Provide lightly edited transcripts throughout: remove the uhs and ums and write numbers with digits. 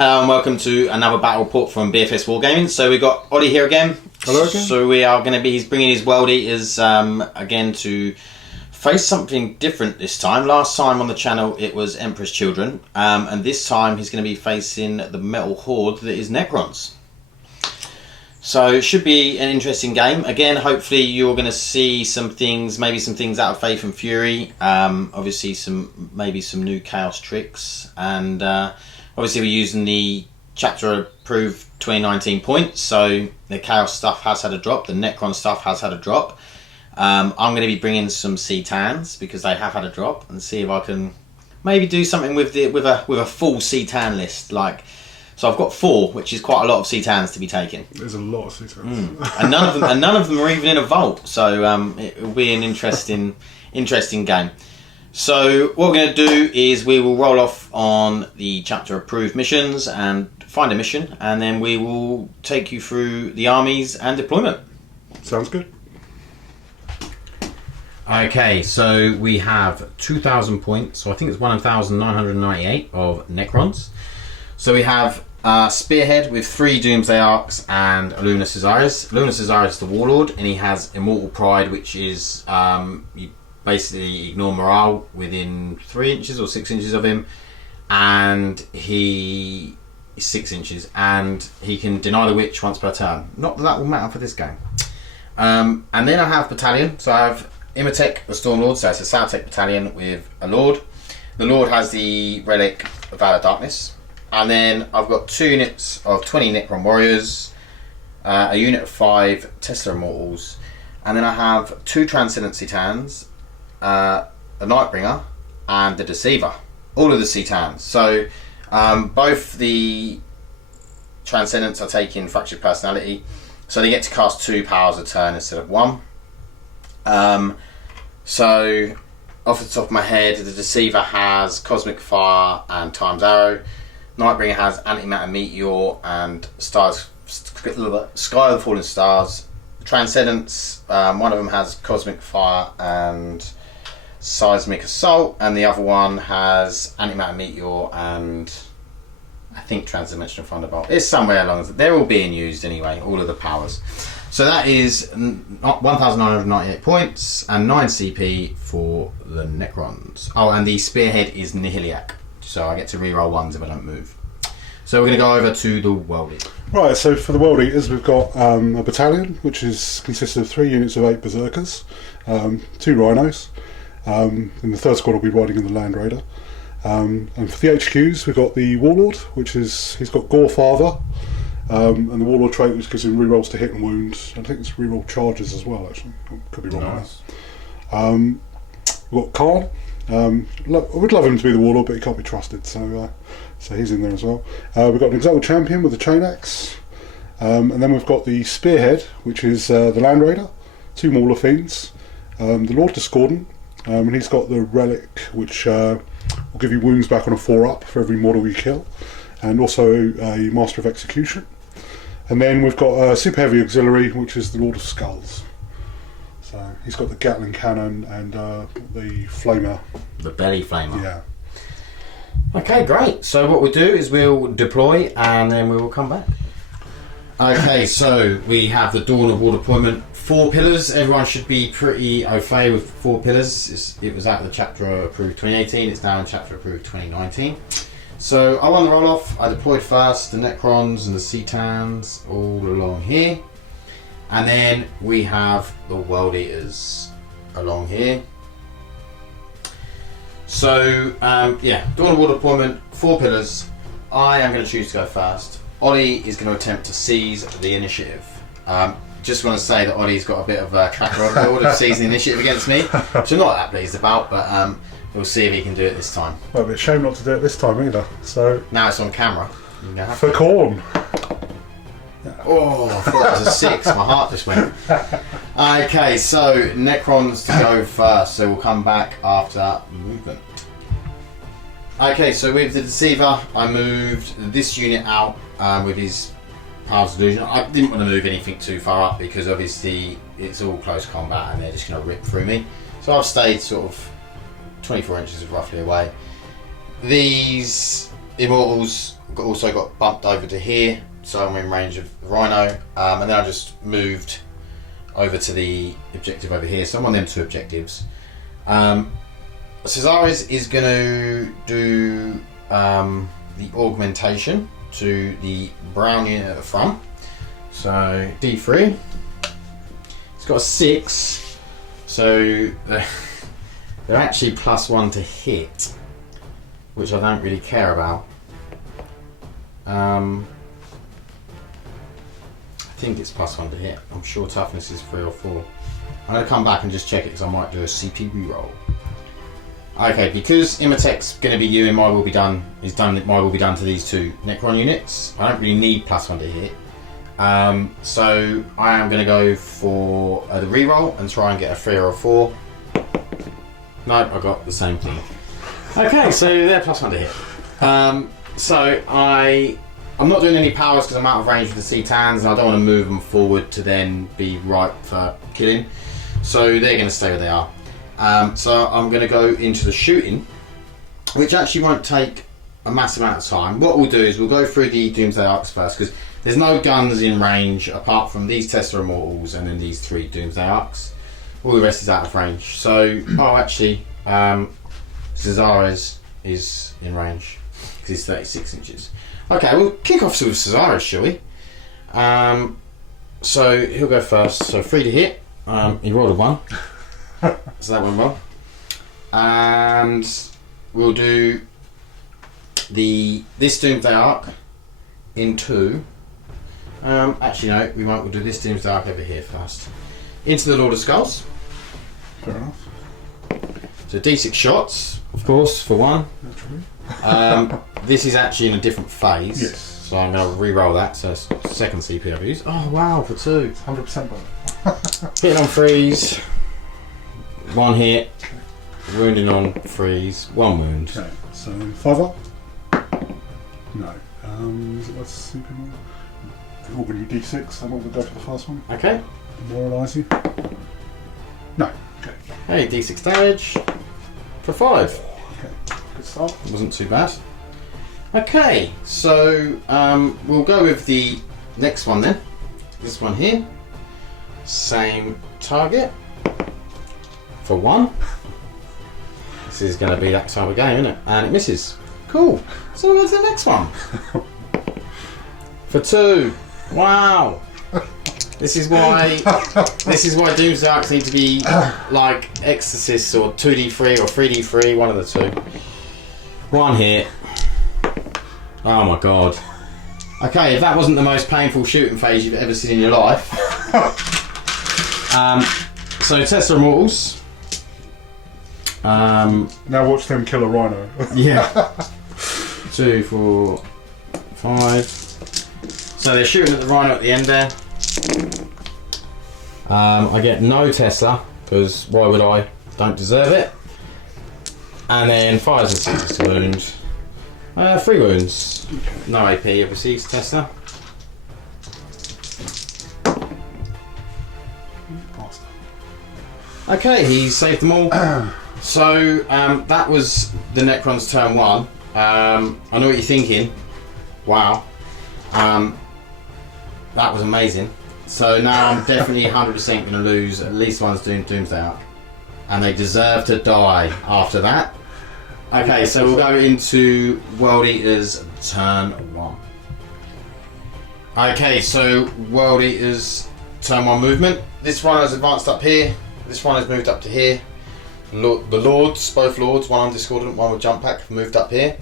Hello and welcome to another battle report from BFS Wargaming. So we've got Ollie here again. Hello again. So we are going to be, he's bringing his World Eaters again to face something different this time. Last time on the channel it was Emperor's Children, and this time he's going to be facing the metal horde that is Necrons. So it should be an interesting game. Again, hopefully you're going to see some things, maybe some things out of Faith and Fury. Obviously maybe some new Chaos tricks, and obviously we're using the chapter approved 2019 points. So the Chaos stuff has had a drop. The Necron stuff has had a drop. I'm going to be bringing some Ctans because they have had a drop, and see if I can maybe do something with a full Ctan list. So I've got 4, which is quite a lot of Ctans to be taken. There's a lot of Ctans. And none of them are even in a vault. So it will be an interesting game. So what we're going to do is we will roll off on the chapter approved missions and find a mission, and then we will take you through the armies and deployment. Sounds good. Okay, so we have 2,000 points. So I think it's 1,998 of Necrons. So we have Spearhead with 3 Doomsday Arcs and a Luminous Osiris. Luminous Osiris is the Warlord, and he has Immortal Pride, which is you basically ignore morale within 3 inches or 6 inches of him, and he is 6 inches, and he can deny the witch once per turn. Not that will matter for this game. And then I have Battalion. So I have Imatech, the Stormlord, so it's a South-Tech battalion with a Lord. The Lord has the Relic of Valor Darkness. And then I've got 2 units of 20 Necron Warriors, a unit of 5 Tesla Immortals, and then I have 2 Transcendent Ctans, a Nightbringer, and the Deceiver. All of the Ctans. So both the Transcendents are taking Fractured Personality, so they get to cast 2 powers a turn instead of 1. So off the top of my head, the Deceiver has Cosmic Fire and Time's Arrow. Nightbringer has Antimatter Meteor and Sky of the Fallen Stars. Transcendents, one of them has Cosmic Fire and Seismic Assault, and the other one has Antimatter Meteor and I think Transdimensional Thunderbolt. It's somewhere along. They're all being used anyway, all of the powers. So that is 1,998 points and 9 CP for the Necrons. Oh, and the Spearhead is Nihiliac, so I get to reroll 1s if I don't move. So we're going to go over to the World Eaters. Right, so for the World Eaters we've got a battalion which consists of 3 units of 8 Berserkers, 2 Rhinos, and the third squad will be riding in the Land Raider. And for the HQs we've got the Warlord, he's got Gore Father, and the Warlord trait which gives him rerolls to hit and wound. I think it's reroll charges as well, actually. Could be wrong on that. We've got Khan. I would love him to be the Warlord, but he can't be trusted, so he's in there as well. We've got an Exalted Champion with the Chain Axe, and then we've got the Spearhead, which is the Land Raider, 2 Mauler Fiends, the Lord Discordant, and he's got the Relic, which will give you wounds back on a 4-up for every model you kill, and also a Master of Execution. And then we've got a Super Heavy Auxiliary, which is the Lord of Skulls. So he's got the Gatling Cannon and the Flamer. The Belly Flamer. Yeah. Okay, great. So what we'll do is we'll deploy and then we will come back. Okay, so we have the Dawn of War deployment. 4 pillars. Everyone should be pretty au fait with 4 pillars. It was out of the chapter approved 2018. It's now in chapter approved 2019. So I won the roll off. I deployed first the Necrons and the Ctans all along here. And then we have the World Eaters along here. So, yeah, Dawn of War deployment, 4 pillars. I am going to choose to go first. Ollie is going to attempt to seize the initiative. Just want to say that Ollie's got a bit of a track record of seizing the initiative against me, which I'm not that pleased about, but we'll see if he can do it this time. Well, it'd be a shame not to do it this time either. So now it's on camera. For Khorne. Oh, I thought that was a 6. My heart just went. Okay, so Necrons to go first, so we'll come back after movement. Okay, so with the Deceiver, I moved this unit out with his Powers of Delusion. I didn't want to move anything too far up because obviously it's all close combat and they're just going to rip through me. So I've stayed sort of 24 inches roughly away. These Immortals also got bumped over to here, so I'm in range of the Rhino, and then I just moved over to the objective over here, so I'm on them 2 objectives. Cesaris is going to do the augmentation to the brown unit at the front, so D3. It's got a 6, so they're actually +1 to hit, which I don't really care about. I think it's +1 to hit. I'm sure toughness is 3 or 4. I'm going to come back and just check it because I might do a CP reroll. Okay, because Imhotep's going to be you and my will be done my will be done to these 2 Necron units. I don't really need +1 to hit. So I am going to go for the reroll and try and get a 3 or a 4. Nope, I got the same thing. Okay, so they're +1 to hit. So I'm not doing any powers because I'm out of range with the Ctans and I don't want to move them forward to then be ripe for killing. So they're going to stay where they are. So I'm going to go into the shooting, which actually won't take a massive amount of time. What we'll do is we'll go through the Doomsday Arcs first because there's no guns in range apart from these Tesla Immortals and then these 3 Doomsday Arcs. All the rest is out of range. So, actually, Cesaris is in range because he's 36 inches. Okay, we'll kick off with Cesaris, shall we? So he'll go first. So 3 to hit. He rolled a 1. So that went well. And we'll do this Doomsday Arc in 2. Actually no, we won't. We'll do this Doomsday Arc over here first. Into the Lord of Skulls. Fair enough. So D6 shots, of course, for 1. Naturally. This is actually in a different phase. Yes. So I'm going to re-roll that. So it's 2nd CP I've used. Oh wow, for 2. 100% better. Hitting on 3s. 1 hit. Wounding on 3s. 1 wound. Okay, so 5 up? No. Is it what's CP one? We're going to do D6, and we'll go for the first one. Okay. Demoralise you. No. Okay. Hey, D6 damage. For 5. Okay. Good start. Wasn't too bad. Okay, so we'll go with the next one then. This one here. Same target. For 1. This is going to be that type of game, isn't it? And it misses. Cool. So we'll go to the next one. For 2. Wow. This is why Doomsday Arcs need to be like Exorcists or 2D3 or 3D3, one of the 2. 1 hit. Oh my god. Okay, if that wasn't the most painful shooting phase you've ever seen in your life. So Tesla Immortals. Now watch them kill a rhino. Yeah. 2, 4, 5. So they're shooting at the rhino at the end there. I get no Tesla, because why would I? Don't deserve it. And then 5s and 6s to wound. 3 wounds. No AP, obviously, it's Tesla. Okay, he saved them all. So that was the Necrons turn 1. I know what you're thinking. Wow. That was amazing. So now I'm definitely 100% going to lose at least one's Doomsday Arc. And they deserve to die after that. Okay, so we'll go into World Eaters turn 1. Okay, so World Eaters turn 1 movement. This one has advanced up here. This one has moved up to here. The Lords, both Lords, one on Discordant, one with Jump Pack, moved up here.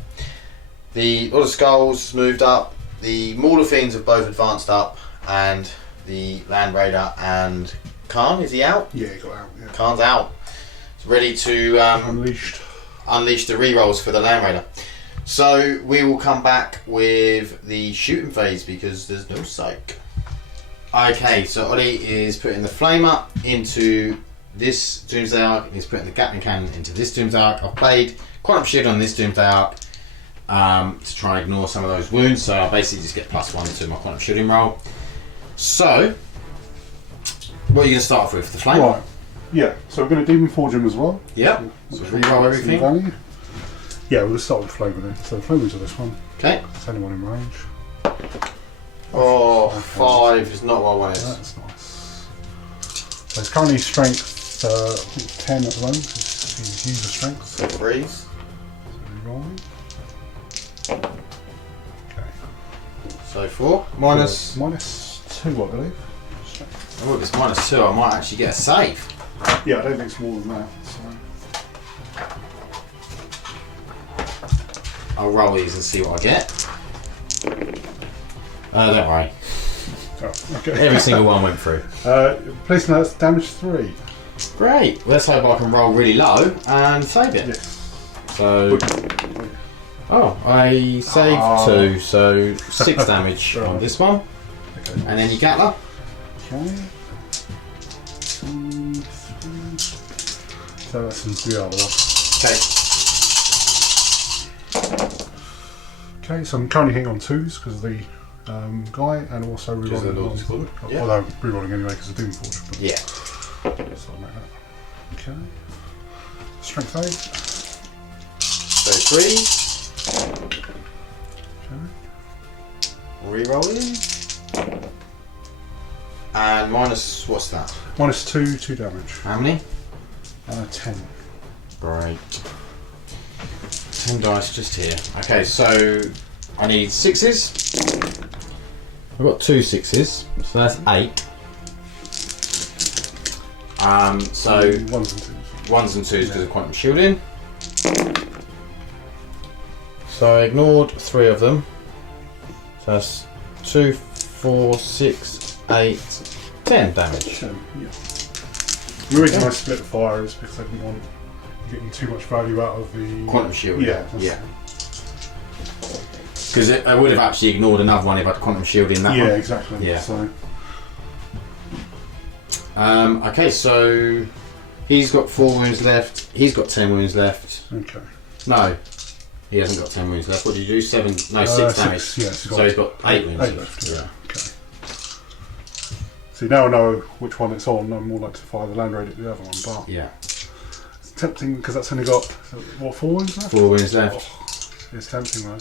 The Lord of Skulls moved up. The Mauler Fiends have both advanced up. And the Land Raider and Khan, is he out? Yeah, he got out. Yeah. Khan's out. He's ready to unleash the rerolls for the Land Raider. So we will come back with the shooting phase because there's no psych. Okay, so Ollie is putting the Flamer into this Doomsday Arc and he's putting the Gatling Cannon into this Doomsday Arc. I've played quite a shit on this Doomsday Arc to try and ignore some of those wounds, so I basically just get +1 to my quantum shooting roll. So, what are you going to start off with? The Flame? Right. Yeah, so we're going to Demon Forge him as well. Yep. So reroll everything. Yeah, we'll start with Flame then. So the Flame are this one. Okay. It's the only one in range. Oh, Okay. 5 is not what I wanted. That's nice. So it's currently strength, I think it's 10 at the moment. He's user strength. So freeze. So we're rolling. Okay. So 4. Minus. Minus 2, I believe. Oh, if it's minus 2, I might actually get a save. Yeah, I don't think it's more than that. So. I'll roll these and see what I get. Don't worry. Oh, okay. Every single one went through. Placing that's damage 3. Great. Let's hope I can roll really low and save it. Yes. So. Oh, I saved 2, so 6 damage on this one. Okay. And then you Gatler. Okay. 2, 3. So that's into the other one. Okay. Okay, so I'm currently hitting on 2s because of the guy, and also Because of the rerolling Lord's Sword. Yeah. Although rerolling anyway because of Doomforge. But Yeah. so I'll make that. Okay. Strength 8. So 3. Okay. Rerolling. And minus, what's that? Minus 2, 2 damage. How many? 10. Great. 10 dice just here. Okay, so I need 6s. I've got 2 6s, so that's 8. So 1s and 2s. 1s and 2s because of quantum shielding. So I ignored 3 of them. So that's 2, 4, 6, 8, 10 damage. 10, yeah. The reason I split fire is because I didn't want getting too much value out of the Quantum shield. Yeah. Yeah. Because I would have actually ignored another one if I'd quantum shield in that one. Yeah, exactly. Yeah. So okay, so he's got 4 wounds left. He's got 10 wounds left. okay. No, he hasn't got 10 wounds left. What did you do? 7? No, 6 damage. 6, yeah, So he's got 8 wounds 8 left. left. Yeah. Okay. See, now I know which one it's on. I'm more likely to fire the Land Raid at the other one, but Yeah. it's tempting because that's only got what 4 wounds left. 4 wounds left. Oh, it's tempting though.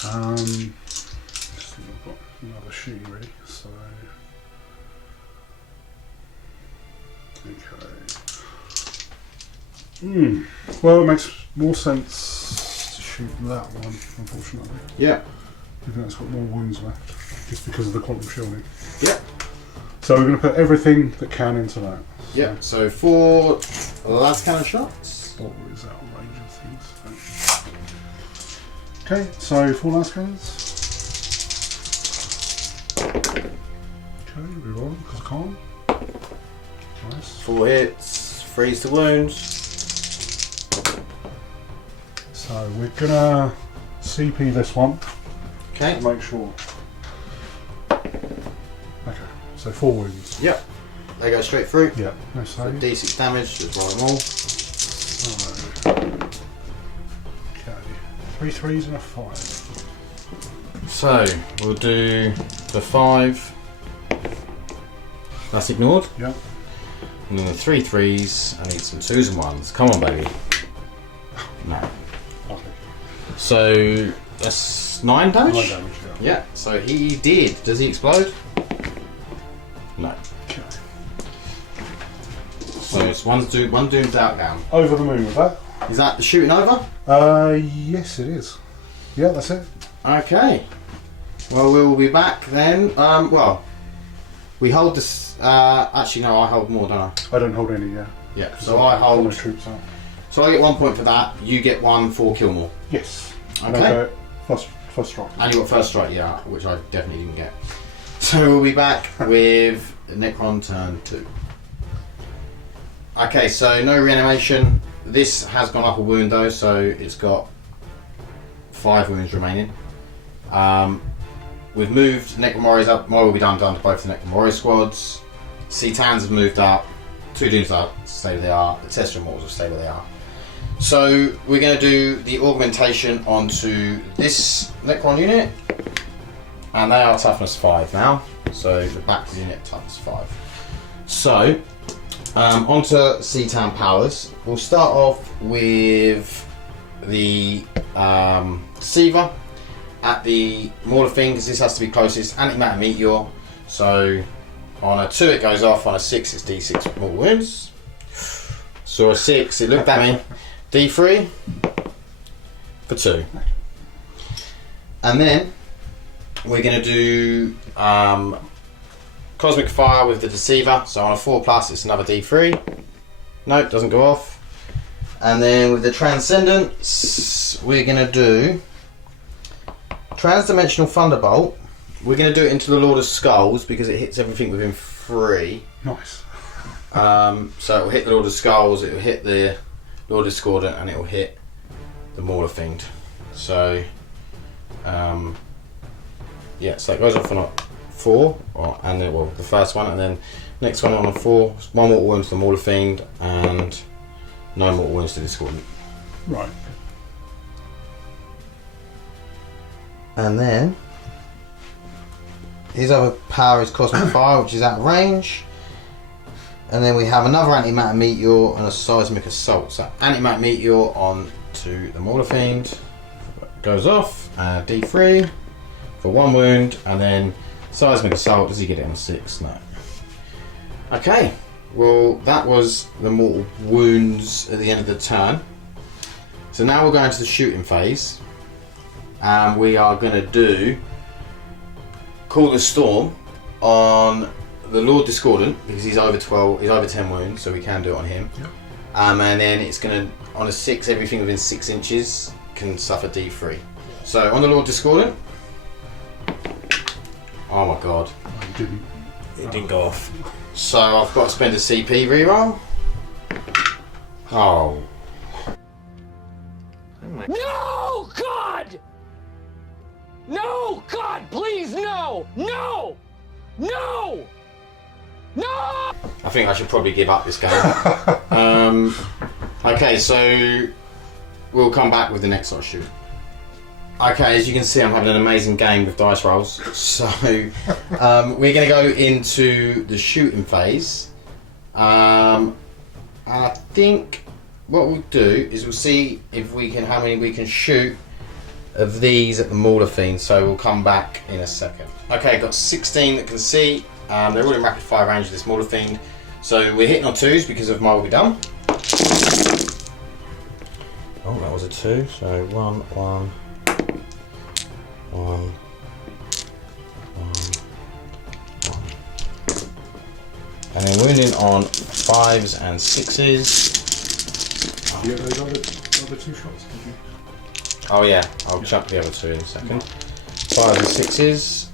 Just think I've got another sheet ready, so okay. Well, it makes more sense to shoot that one, unfortunately. Yeah. Even though it's got more wounds left, just because of the quantum shielding. Yeah. So we're going to put everything that can into that. Yeah. So 4 last cannon shots. What is out of range of things? Okay, so 4 last cannons. Okay, reroll because I can't. Nice. 4 hits. Freeze the wounds. So we're gonna CP this one Okay. to make sure. Okay, so 4 wounds. Yep. They go straight through. Yeah, no So save. D6 damage. Just roll them all. Okay, 3 3s and a 5. So we'll do the 5. That's ignored. Yep. And then the 3 3s. I need some 2s and 1s. Come on, baby. No. Okay. So that's 9 damage? 9 damage, yeah. Yeah, so he did. Does he explode? No. Okay. So it's one doom's out down. Over the moon with that. Is that the shooting over? Yes it is. Yeah, that's it. Okay. Well, we'll be back then. Well, we hold this. Actually, no, I hold more, don't I? I don't hold any, yeah. Yeah. So I hold. my troops out. So I get 1 point for that. You get 1 for kill more. Yes. Okay. First strike. And you got first strike, yeah, which I definitely didn't get. So we'll be back with Necron turn 2. Okay, so no reanimation. This has gone up a wound though, so it's got 5 wounds remaining. We've moved Necron Warriors up. More will be done to both the Necron Warrior squads. Ctans have moved up. 2 Dooms are stay where they are. The Tester Immortals will stay where they are. So we're going to do the augmentation onto this Necron unit, and they are toughness 5 now. So the back unit toughness 5. So onto Ctan powers. We'll start off with the Deceiver at the Mauler Fiend, because this has to be closest antimatter meteor. So on a 2 it goes off, on a 6 it's D6 mortal wounds. So a 6, it looked at me, D3 for 2. And then we're going to do Cosmic Fire with the Deceiver. So on a 4+, it's another D3. Nope, doesn't go off. And then with the Transcendence, we're going to do Transdimensional Thunderbolt. We're going to do it into the Lord of Skulls because it hits everything within 3. Nice. So it will hit the Lord of Skulls, it will hit the Lord of Discordant, and it will hit the Mauler Fiend. So, yeah, so it goes off on a 4, and then, well, the first one, and then next one on a 4, 1 mortal wound to the Mauler Fiend, and no mortal wounds to Discordant. Right. And then his other power is Cosmic Fire, which is out of range. And then we have another Antimatter Meteor and a Seismic Assault. So Antimatter Meteor on to the Mauler Fiend. Goes off, D3 for 1 wound, and then Seismic Assault, does he get it on 6? No. Okay, well that was the mortal wounds at the end of the turn. So now we're going to the shooting phase. And we are going to do Call the Storm on the Lord Discordant because he's over 12, he's over 10 wounds, so we can do it on him. Yep. And then it's going to, on a 6, everything within 6 inches can suffer D3. So on the Lord Discordant, oh my god, it didn't go off. So I've got to spend a CP reroll. Oh. No, God! No, God, please, no! No! No! No! I think I should probably give up this game. Okay, so we'll come back with the next lot of shoot. Okay, as you can see, I'm having an amazing game with dice rolls. So we're going to go into the shooting phase. And I think what we'll do is we'll see if we can, how many we can shoot of these at the Mauler Fiend. So we'll come back in a second. Okay, got 16 that can see. They're all in rapid fire range of this Mauler Fiend. So we're hitting on 2s because of my will be done. Oh, that was a 2. So 1, 1, 1, 1, 1. And then wounding on 5s and 6s. You get those other 2 shots, did you? Oh yeah, I'll chuck the other 2 in a second. 5s and 6s.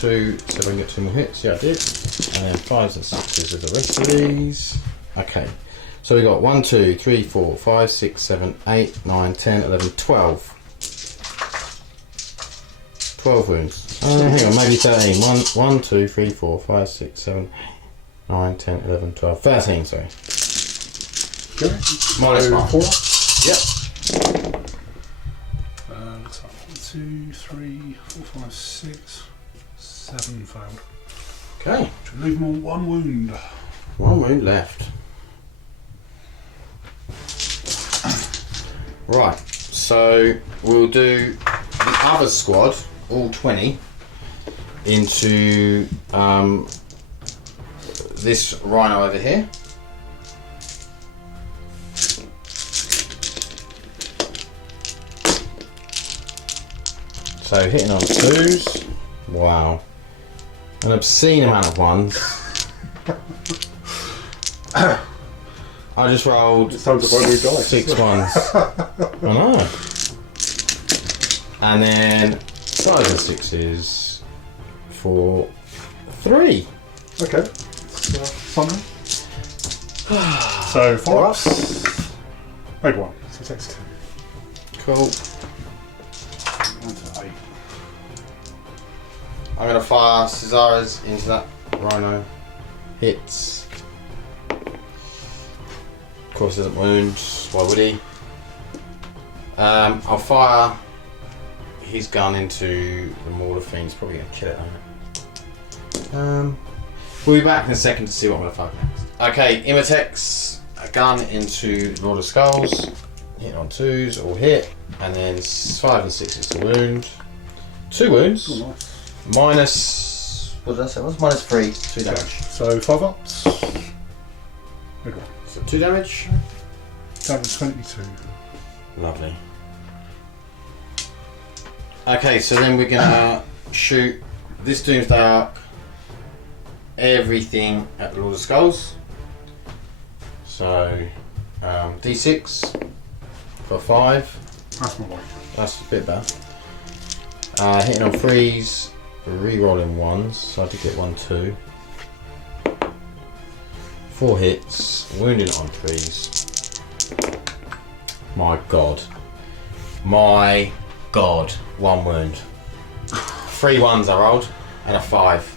2, so we can get 2 more hits. Yeah, I did. And then 5s and 6s are the rest of these. Okay, so we got 1, 2, 3, 4, 5, 6, 7, 8, 9, 10, 11, 12. 12 wounds. Hang on, maybe 13. 1, 2, 3, 4, 5, 6, 7, 9, 10, 11, 12. 13, sorry. Okay. Minus 1. 4? Yep. Looks like 1, 2, 3, 4, 5, 6, 7 failed. Okay. Which will leave them on 1 wound. 1 wound left. Right, so we'll do the other squad, all 20, into this rhino over here. So hitting on 2s. Wow. An obscene amount of 1s. I just rolled It sounds like every dice. 6 1s. I know. And then 5 and 6s for 3. Okay. Something. So 4 ups. Made 1. So it takes 2. Cool. That's 8. I'm going to fire Cesares into that rhino. Hits. Of course, doesn't wound. Why would he? I'll fire his gun into the Mauler Fiend. He's probably going to kill it, isn't it? We'll be back in a second to see what I'm going to fire next. Okay, Imitex, a gun into Lord of Skulls. Hit on 2s, all hit, and then 5 and 6s to wound. 2 wounds. Oh, nice. Minus. What did I say? What's minus 3? 2 damage. So 5 ups. Good one. So 2 damage. Down to 22. Lovely. Okay, so then we're gonna shoot this Doomsday Arc, everything at the Lord of Skulls. So D6 for 5. That's my way. That's a bit better. Hitting on 3s, re-rolling 1s, so I did get 1, 2. 4 hits, wounding on 3s. My god. My god. 1 wound. 3 1s I rolled, and a 5.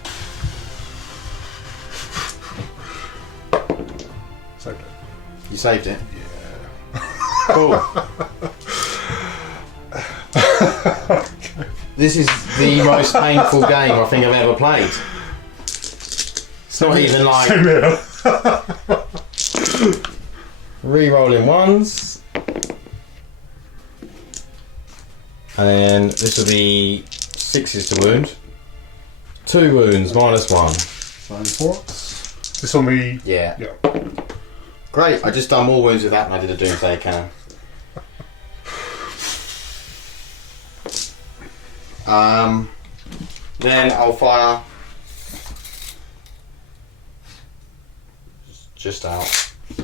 Saved it. You saved it? Yeah. Cool. This is the most painful game I think I've ever played. It's not even like Same here. re-rolling 1s. And then this will be 6s to wound. 2 wounds, minus 1. So 4 ups. This on the... Yeah. Yeah. Great, I just done more wounds with that than I did a Doomsday Cannon. Then I'll fire just out.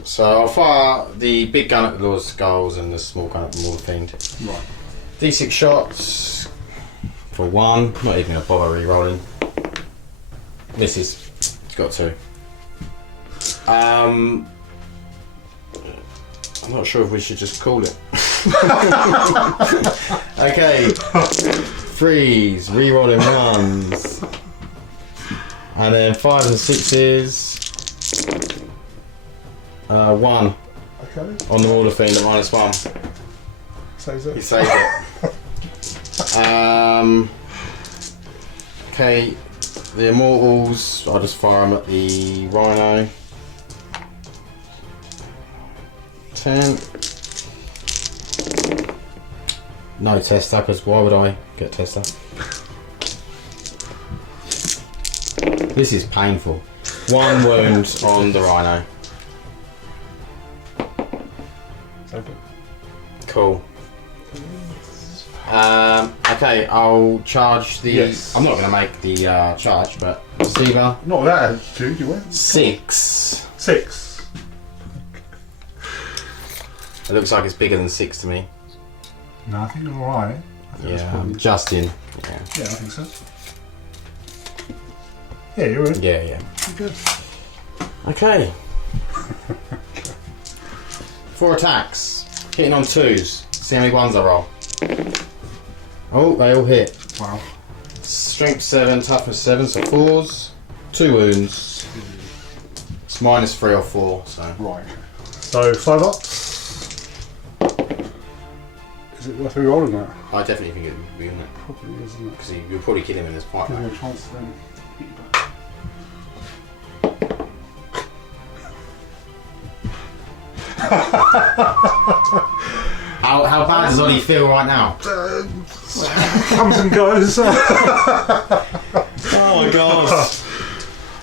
So I'll fire the big gun at the Lord of Skulls and the small gun at the Mortal Fiend. Right. D6 shots for 1. Not even gonna bother re-rolling. Misses. It's got 2. I'm not sure if we should just call it. Okay. 3s, re-rolling 1s, and then 5 and 6s. 1 Okay. on the Mortal Fiend at minus 1. Saves He it. saved it. Okay, the Immortals, I'll just fire them at the Rhino. 10. No tester, because why would I get tester? This is painful. 1 wound on the Rhino. Saved it. Cool. Okay, I'll charge the... Yes. I'm not going to make the charge, but Stever. Not with that attitude, you went. 6. 6. It looks like it's bigger than 6 to me. No, I think you're alright. Yeah, Justin. Yeah, Yeah, I think so. Yeah, you're in. yeah. You're good. Okay. 4 attacks. Hitting on 2s. See how many 1s I roll. Oh, they all hit. Wow. Strength 7, toughness 7, so 4s. 2 wounds. It's minus 3 or 4, so. Right. So 5 ups. Is it worth re-rolling that? I definitely think it would be, wouldn't it? Probably is, isn't it? Because you'll probably kill him in this fight. Give me Right? a chance to then beat you back. How bad does Ollie feel right now? Comes and goes. Oh my god.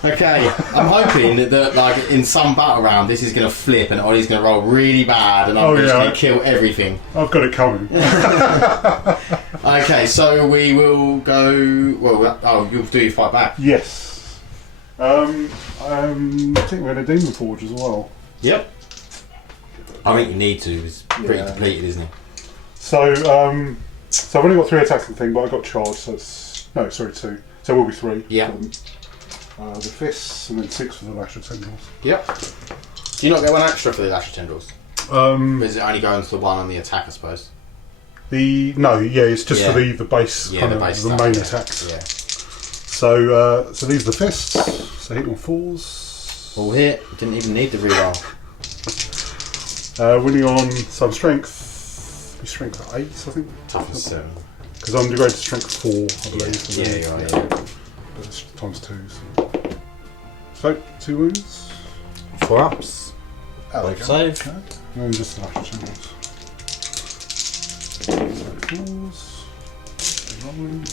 Okay, I'm hoping that like in some battle round this is going to flip and Ollie's going to roll really bad and I'm just going to kill everything. I've got it coming. Okay, so we will go... Well, oh, you'll do your fight back. Yes. I think we're in a Demon Forge as well. Yep. I think you need to. It's pretty Yeah. depleted, isn't it? So, so I've only got 3 attacks and thing, but I got charged, so it's... No, sorry, 2. So it will be 3. Yeah. The fists, and then 6 for the lash of tendrils. Yep. Do you not get 1 extra for the Lash of Tendrils? Or is it only going to the 1 on the attack, I suppose? No, yeah, it's just Yeah. for the base, Yeah, kind the of, base the stuff, main yeah. attacks. Yeah. So these are the fists. So hit on 4s. All hit. Didn't even need the reroll. Winning on some strength. Be strength 8, I think. Toughness 7. Because I'm degraded to strength 4, I believe. Yeah, you are, yeah. But it's times 2. So 2 wounds. 4 ups. Oh, Save. Okay. And then just the lash of tendrils. fours. Rolling.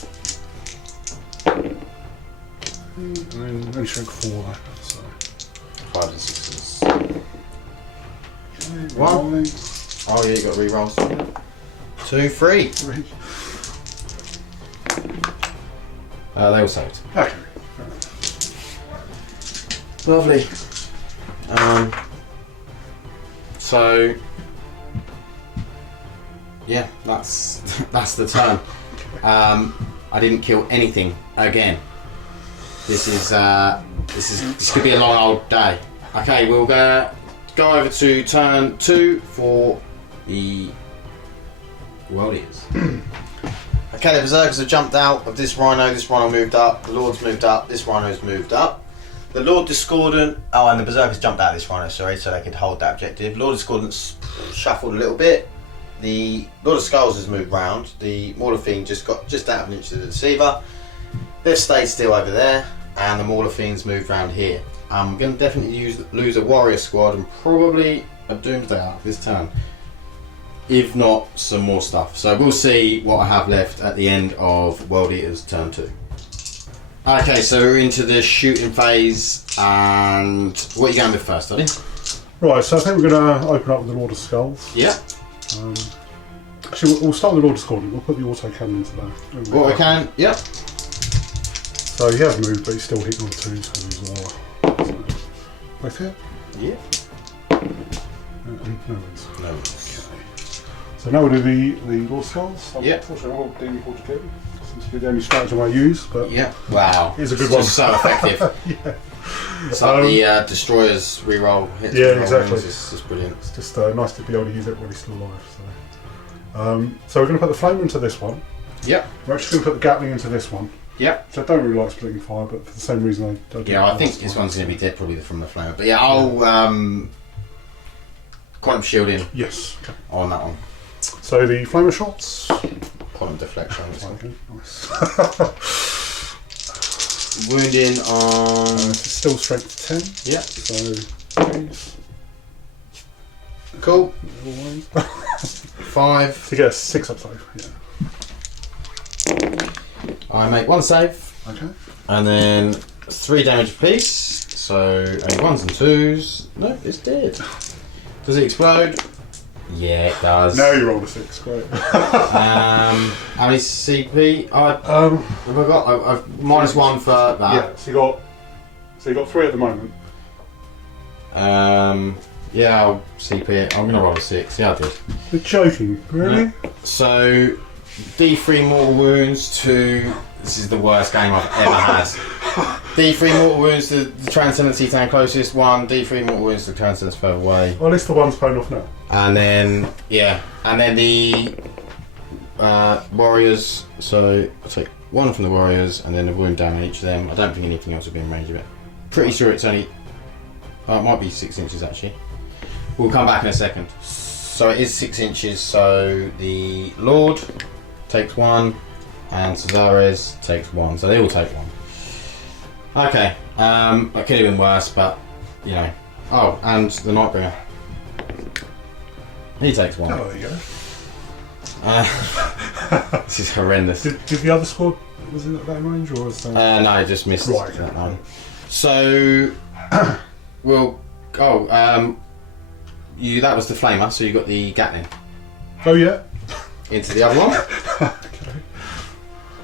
And then only stroke 4 though. So. 5 and 6s. Okay, One. rolling. Oh yeah, you got re-rolls. 2, 3. 3. They all saved. Okay. Lovely. So yeah, that's the turn. I didn't kill anything again. This could be a long old day. Okay, we'll go over to turn 2 for the World Eaters. Okay, the Berserkers have jumped out of this Rhino moved up, the Lord's moved up, this Rhino's moved up. The Lord Discordant, and the Berserkers jumped out of this Rhino, sorry, so they could hold that objective. Lord Discordant's shuffled a little bit. The Lord of Skulls has moved round. The Mauler Fiend just got just out of an inch of the Deceiver. They've stayed still over there, and the Mauler Fiend's moved round here. I'm going to definitely lose a Warrior squad and probably a Doomsday Ark this turn. If not, some more stuff. So we'll see what I have left at the end of World Eaters turn 2. Okay, so we're into the shooting phase, and what are you going with first, Daddy? Right, so I think we're going to open up with the Lord of Skulls. Yeah. Actually, we'll start with the Lord of Skulls. We'll put the auto cannon into there. Auto cannon, yep. So he has moved, but he's still hitting on 2s because he's Aura. So, both here? Yeah. No wins. No. So now we'll do the Lord of Skulls. Yeah. Unfortunately, I won't do the Portuguese. Seems to be the only stratagem I use, but Yeah. Wow. it's a good It's one. just so effective. Yeah. It's like the Destroyer's reroll hits. Yeah, reroll exactly. wins. It's just brilliant. It's just nice to be able to use it when he's still alive. So we're going to put the Flamer into this one. Yep. We're actually going to put the Gatling into this one. Yep. Which I don't really like splitting fire, but for the same reason I don't. Yeah, I think this one's going to be dead probably from the flamer. But yeah, I'll quantum shielding Yes. Okay. on that one. So the Flamer shots. Quantum deflection on this one. Okay, nice. Wounding on. It's still strength 10. Yep. So please. Cool. Always. 5. To get a 6 up save. Yeah. I make 1 save. Okay. And then 3 damage apiece. So only 1s and 2s. No, it's dead. Does it explode? Yeah, it does. Now you roll a 6. Great. How many CP? Have I got? I've -1 for that. Yeah. So you got 3 at the moment. Yeah, I'll CP it. I'm gonna roll a 6. Yeah, I did. You're joking, really? Yeah. So D3 mortal wounds to. This is the worst game I've ever had. D3 mortal wounds to the Transcendent Ctan closest one. D3 mortal wounds to the Transcendent further away. Well, at least the one's paying off now. And then the warriors. So I'll take 1 from the warriors, and then a wound down on each of them. I don't think anything else will be in range of it. Pretty sure it's only. It might be 6 inches actually. We'll come back in a second. So it is 6 inches. So the Lord takes 1, and Cesares takes 1. So they all take 1. Okay. That could have been worse, but you know. Oh, and the Nightbringer. He takes 1. Oh, there you go. This is horrendous. Did the other squad, was it at that range, or was that... No, I just missed Right, that okay. one. So, we'll go. That was the Flamer, so you got the Gatling Oh, yeah? into the other one. Okay.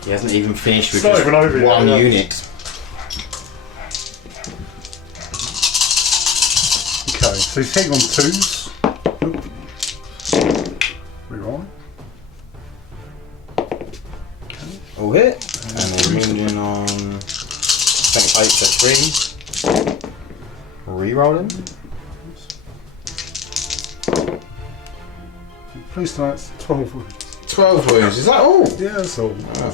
He hasn't even finished with It's not just even over yet, one yeah. unit. Okay, so he's hitting on 2s. Reroll. All hit. And then wounding on strength 8 for 3. Rerolling. Please tonight, it's 12 wounds. 12 wounds. Is that all? Yeah, that's all. Oh.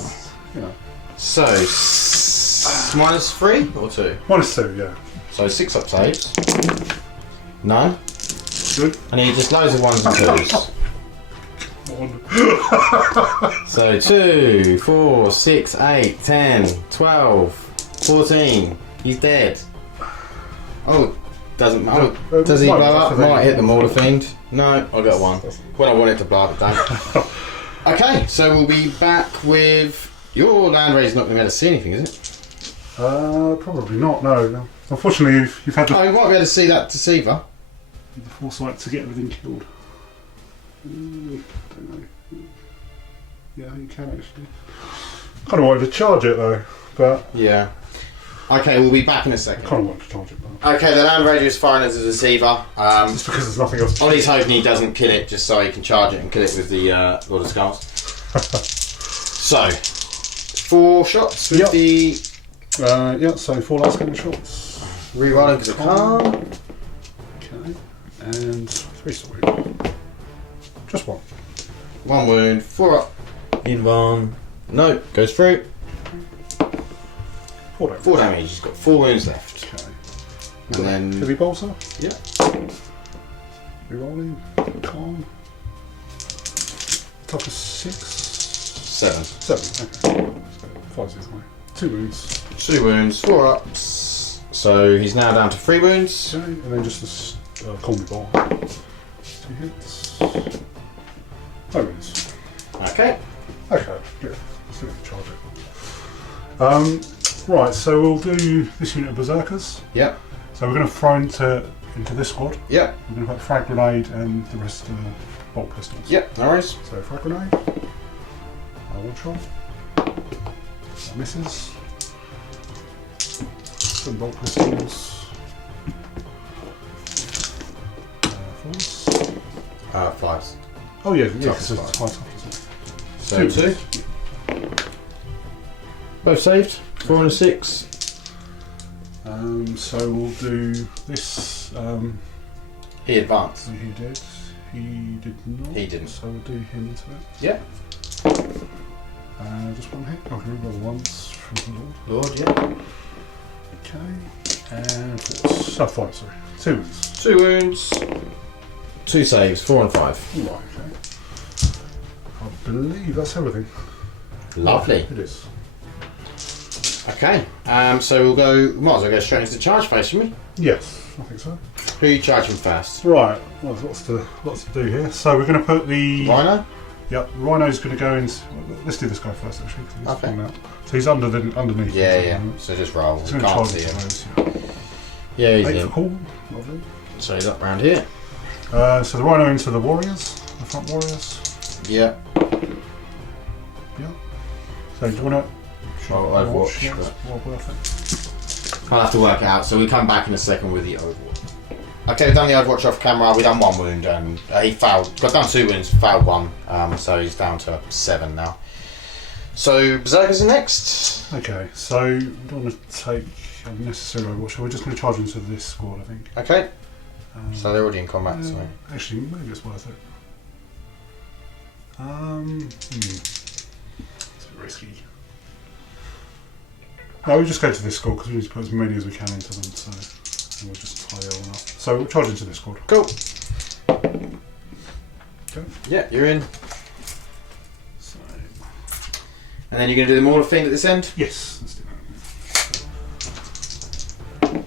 You know. So, -3 or 2? -2, yeah. So 6 up saves. None. Good. And he just loads of 1s and 2s. 1. So 2, 4, 6, 8, 10, 12, 14. He's dead. Oh, doesn't matter. Does he blow up? Might hit the Mortar Fiend. No, I got 1. When I want it to blow up, it don't. Okay, so we'll be back with your land raid's not going to be able to see anything, is it? Probably not. No. Unfortunately, you've had Oh, you might be able to see that deceiver. the foresight to get everything killed. Don't know. Yeah, you can actually. Kind of wanted to charge it though, but Yeah. Okay, we'll be back in a I second. kind of wanted to charge it. But Okay, the land raider is firing as a deceiver. just because there's nothing else. Ollie's hoping he doesn't kill it, just so he can charge it and kill it with the Lord of Skulls. So, 4 shots with Yep. the Yeah, so 4 last game shots. rerolling because I can't. Okay, and 3 wound. Just 1. 1 wound, 4 up. In 1. No, goes through. 4 damage. 4 damage, he's got 4 wounds left. Okay. And then. Heavy bolter. Yeah. Rerolling. Calm. Top of 6. 7. 7. Okay. So 5 is fine. 2 wounds. 2 wounds, 4 ups. So he's now down to 3 wounds. Okay, and then just this combi ball. 2 hits. No wounds. Okay. Okay, good. Let's see if we can charge it. Right, so we'll do this unit of berserkers. Yep. So we're going to throw into this squad. Yep. We're going to put frag grenade and the rest of the bolt pistols. Yep, no worries. So frag grenade. 1 shot. That misses. Some bolt pistols. 4s. 5s. Oh yeah, Tough because it's spot. high tough, isn't So 2. Both saved. 4 and a 6. it? So we'll do this. He advanced. He did. He did not. He didn't. So we'll do him into it. Yep. Just 1 hit. I can reroll once from the Lord. Lord, yeah. Okay. And 4. 5, sorry. 2 wounds. 2 wounds. 2 saves. 4 and 5. Right, okay. I believe that's everything. Lovely. It is. Okay. So we might as well go straight into the charge phase, shouldn't we? Yes, I think so. Who are you charging first? Right, well, there's lots to do here. So we're going to put the Rhino? Yep, Rhino's going to go into. Let's do this guy first, actually. 'Cause he's Okay. falling out. So he's underneath. Yeah, He's yeah. on- So just roll. He's You going to can't charge see him. into those. Yeah, he's 8 in. for cool. Lovely. So he's up round here. So the Rhino into the warriors, the front warriors. Yeah. Yeah. So do you want to? Oh, Overwatch. Yeah, it's well worth it. I'll have to work it out. So we come back in a second with the Overwatch. Okay, we've done the Overwatch off camera. We've done 1 wound and he failed. I've done 2 wounds, failed 1. So he's down to 7 now. So Berserkers are next. Okay, so we don't want to take unnecessary Overwatch. We're just going to charge into this squad, I think. Okay. So they're already in combat. So. Actually, maybe it's worth it. It's a bit risky. No, we'll just go to this squad because we need to put as many as we can into them. So and we'll just tie it all up. So we'll charge into this squad. Cool. Okay. Yeah, you're in. So And then you're going to do the Mauler thing at this end? yes, let's do that.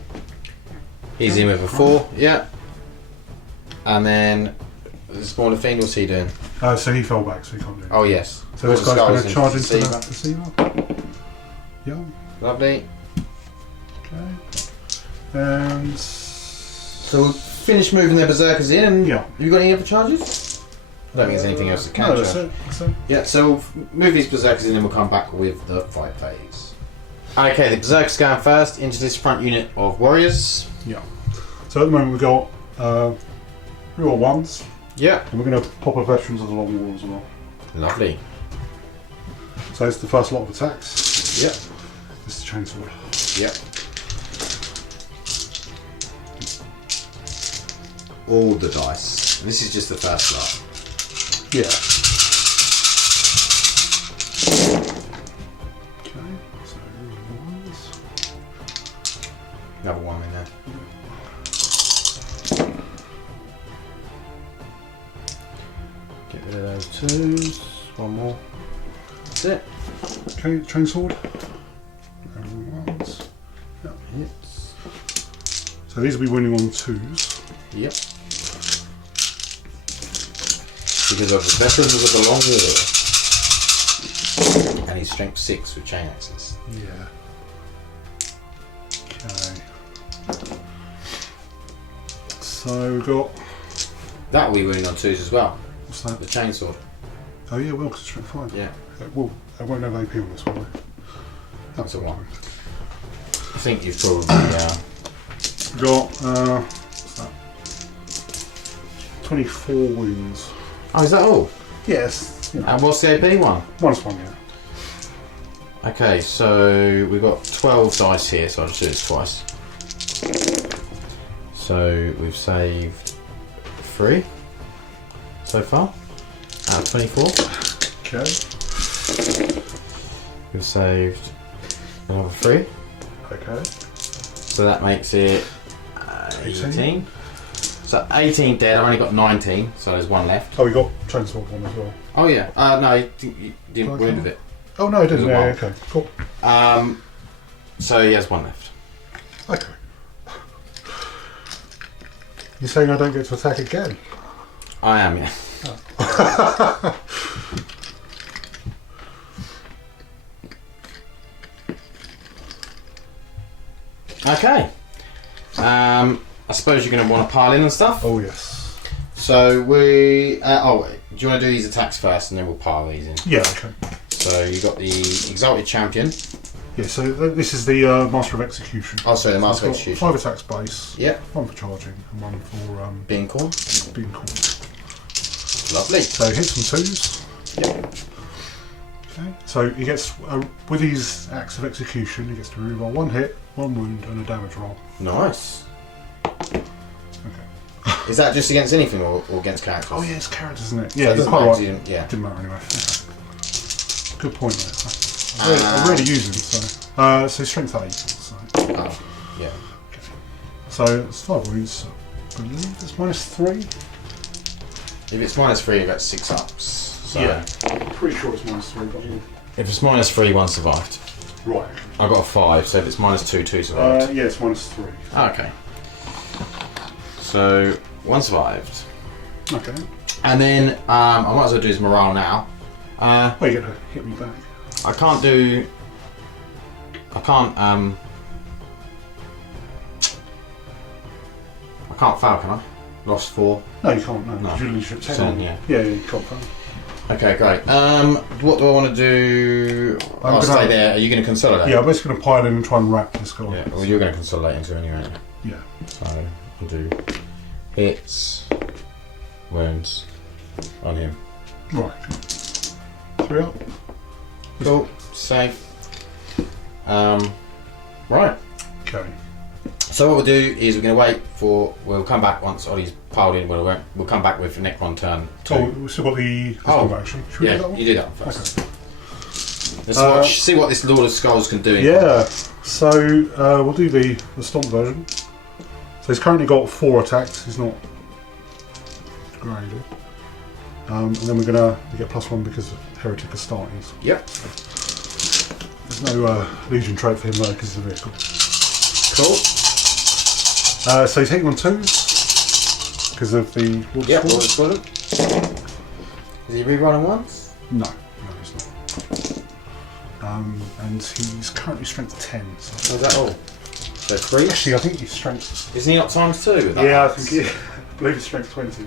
He's in with a 4, yeah. And then the smaller thing, what's he doing? So he fell back, so he can't do it. Oh, yes. So this All the guy's going to skulls charge into Deceiver. that deceiver. Yeah. Lovely. Okay. And So we'll finish moving their Berserkers in. yeah. Have you got any other charges? I don't think there's anything else that can No, charge. that's it. That's it. Yeah, so we'll move these Berserkers in and we'll come back with the fight phase. Okay, the Berserkers going first into this front unit of warriors. Yeah. So at the moment we've got real 1s, Yeah. and we're going to pop a veterans of the long wall as well. Lovely. So it's the first lot of attacks. Yep. This is the chainsword. Yep. All the dice. And this is just the first lot. Yeah. Okay. So real 1s. Another 1 in there. Get rid of those 2s. 1 more. That's it. Okay, chainsword. Real 1s. Yeah. Hits. So these will be winning on 2s. Yep. Because of the veterans of the long war. And he's strength 6 with chain axes. Yeah. Okay. So we've got. That will be wounding on 2s as well. What's that? The chainsword. Oh yeah, well, because it's strength 5. Yeah. It won't have AP on this one. That's a 1. I think you've probably. Got. What's that? 24 wounds. Oh, is that all? Yes. You know. And what's the AP one? -1, yeah. Okay, so we've got 12 dice here, so I'll just do this twice. So we've saved 3 so far out of 24. Okay. We've saved another 3. Okay. So that makes it 18. So 18 dead, I've only got 19, so there's 1 left. Oh, we got Transform one as well. Oh yeah, no, you didn't wound with it. Oh no, I didn't. There's a Yeah, okay, cool. So he has 1 left. Okay. You're saying I don't get to attack again? I am, yeah. Oh. Okay. I suppose you're going to want to pile in and stuff. Oh yes. So we. Do you want to do these attacks first, and then we'll pile these in? Yeah. Okay. So you got the Exalted Champion. Yeah. So this is the Master of Execution. Oh, sorry, the So Master of it's got Execution. 5 attacks base. Yep. 1 for charging and 1 for Being corn. being cool. Lovely. So hits and 2s. Yep. Okay. So he gets with his acts of execution, he gets to reroll 1 hit, 1 wound, and a damage roll. Nice. Okay. Is that just against anything or against characters? Oh yeah, it's characters, isn't it? So Yeah, it you're doesn't quite matter, right. yeah. Didn't matter anyway. Okay. Good point there. I really use him. So strength 8. So. Oh, yeah. Okay. So it's 5 wounds. I believe it's -3. If it's -3, you've got 6 ups. So Yeah. I'm pretty sure it's -3, but if it's -3, 1 survived. right. I got a 5, so if it's -2, 2 survived. Yeah, it's -3. Okay. So 1 survived. Okay. And then I might as well do his morale now. Oh, you're gonna hit me back. I can't do. I can't fail, can I? Lost 4. No, you can't. No, No. you leadership 10. 10, yeah. Yeah, you can't fail. Okay, great. What do I want to do? I'll stay there. Are you going to consolidate? Yeah, I'm just going to pile in and try and wrap this guy. Yeah. Well, you're going to consolidate into anyway. Yeah. So I'll do hits, wounds on him. Right. 3 up. Cool. Safe. Right. Okay. So what we'll do is we're going to wait for. We'll come back once Ollie's piled in. We'll come back with Necron turn 2. Oh, we've still got the Oh, action. Should we do Yeah, that one? you do that one first. Okay. Let's see what this Lord of Skulls can do. Yeah. So we'll do the stomp version. So he's currently got 4 attacks. He's not graded. And then we're gonna get +1 because of Heretic Astartes. Yep. There's no Legion trait for him though because of the vehicle. Cool. So he's hitting on 2s because of the Lord Yep. of Lord Skulls. of Skulls. Is he rerolling once? No, he's not. And he's currently strength 10. So. Oh, is that all? So 3? Actually, I think he's strength. Isn't he not ×2 with that? Yeah, I think I believe he's strength 20.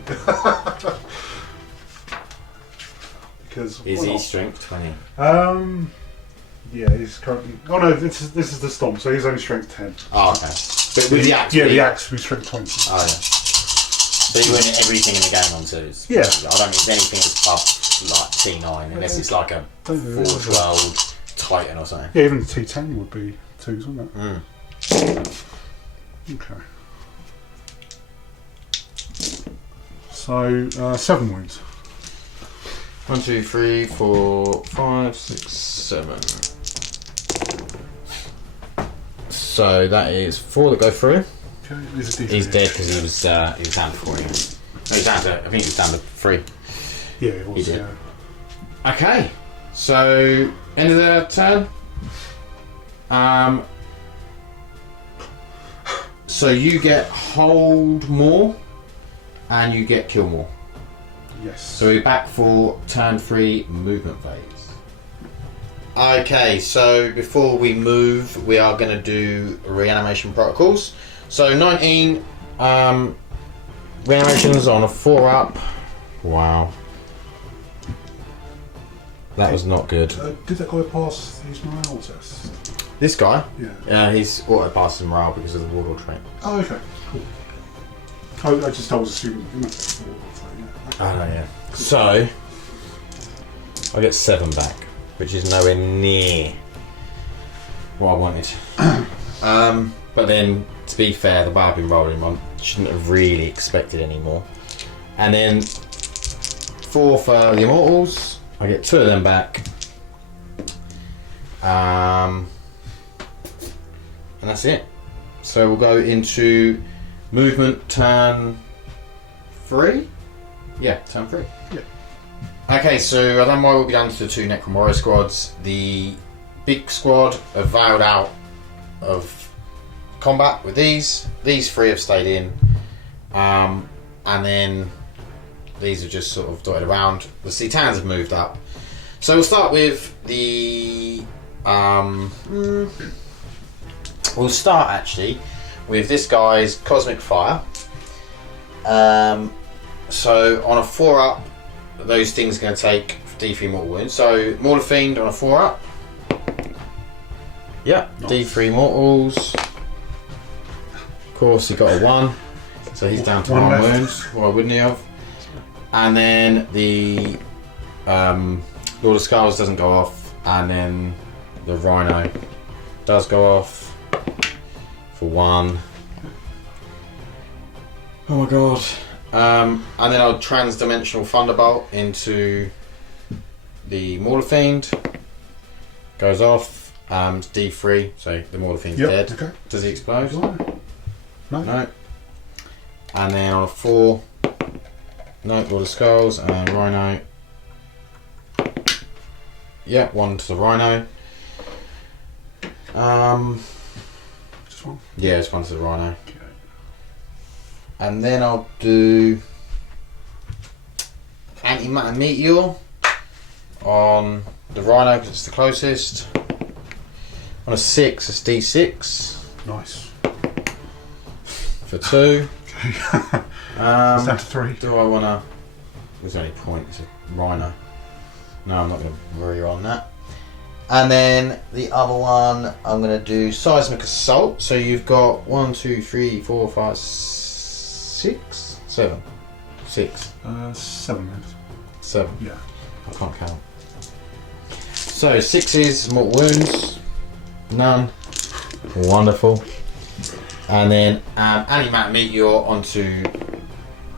Because Is why he not? strength 20? Yeah, he's currently. Oh no, this is the stomp, so he's only strength 10. Oh, okay. But with the axe? Yeah, will the you- axe will be strength 20. Oh, yeah. So you win everything in the game on 2s? Yeah. I don't think there's anything above like T9 unless it's like a Don't know. 412 Titan or something. Yeah, even the T10 would be 2s, wouldn't it? Okay. So 7 wounds. 1, 2, 3, 4, 5, 6, 7. So that is 4 that go through. Okay, these are He's D3. dead because he was down before you. No, he's down to, I think he was down to 3. Yeah, it was. He did. Yeah. Okay, so end of the turn. So you get hold more, and you get kill more. Yes. So we're back for turn 3 movement phase. Okay, so before we move, we are going to do reanimation protocols. So 19 reanimations on a 4-up. Wow. That was not good. Did that guy pass his morale test? This guy? Yeah. He's auto-passed morale because of the Warlord trait. Oh, okay. Cool. I was assuming you meant that before. So, yeah. Oh, no, yeah. So, I get 7 back, which is nowhere near what I wanted. But then, to be fair, the way I've been rolling, I shouldn't have really expected any more. And then, 4 for the Immortals. I get 2 of them back. And that's it. So we'll go into movement turn 3. Yeah, turn 3. Yeah. Okay, so I don't know why we'll be down to the 2 Necron Warrior squads. The big squad have vowed out of combat with these. These 3 have stayed in. And then these are just sort of dotted around. The Ctans have moved up. So we'll start with the... we'll start actually with this guy's Cosmic Fire. So on a 4-up, those things are going to take D3 mortal wounds. So Mortal Fiend on a 4-up. Yep, nice. D3 mortals. Of course, he got a 1, so he's down to 1 wounds. Why wouldn't he have? And then the Lord of Skulls doesn't go off, and then the Rhino does go off for 1. Oh my god. And then I'll Trans-Dimensional Thunderbolt into the Mortal Fiend. Goes off. D3, so the Mortal Fiend's dead. Okay. Does he explode? No. And then on a 4, no, Lord of Skulls and Rhino. Yeah, 1 to the Rhino. Just 1? Yeah, just 1 to the Rhino. Okay. And then I'll do Antimatter Meteor on the Rhino because it's the closest. On a 6, it's D6. Nice. For 2. Okay. It's down to 3. Do I want to... There's only point, it's a Rhino. No, I'm not going to worry on that. And then the other one, I'm going to do Seismic Assault. So you've got 1, 2, 3, 4, 5, 6, 7. 6. 7 minutes. 7. Yeah. I can't count. So 6s, mortal wounds. None. Wonderful. And then Antimatter Meteor onto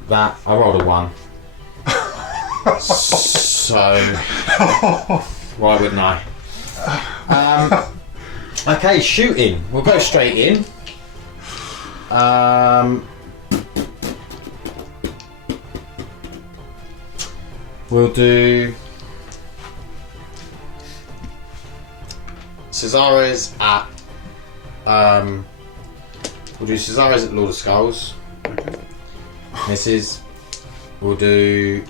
that. I rolled a 1. So why wouldn't I? Okay, shooting. We'll go straight in. We'll do Cesare's at we'll do Cesare's at Lord of Skulls. Okay. We'll do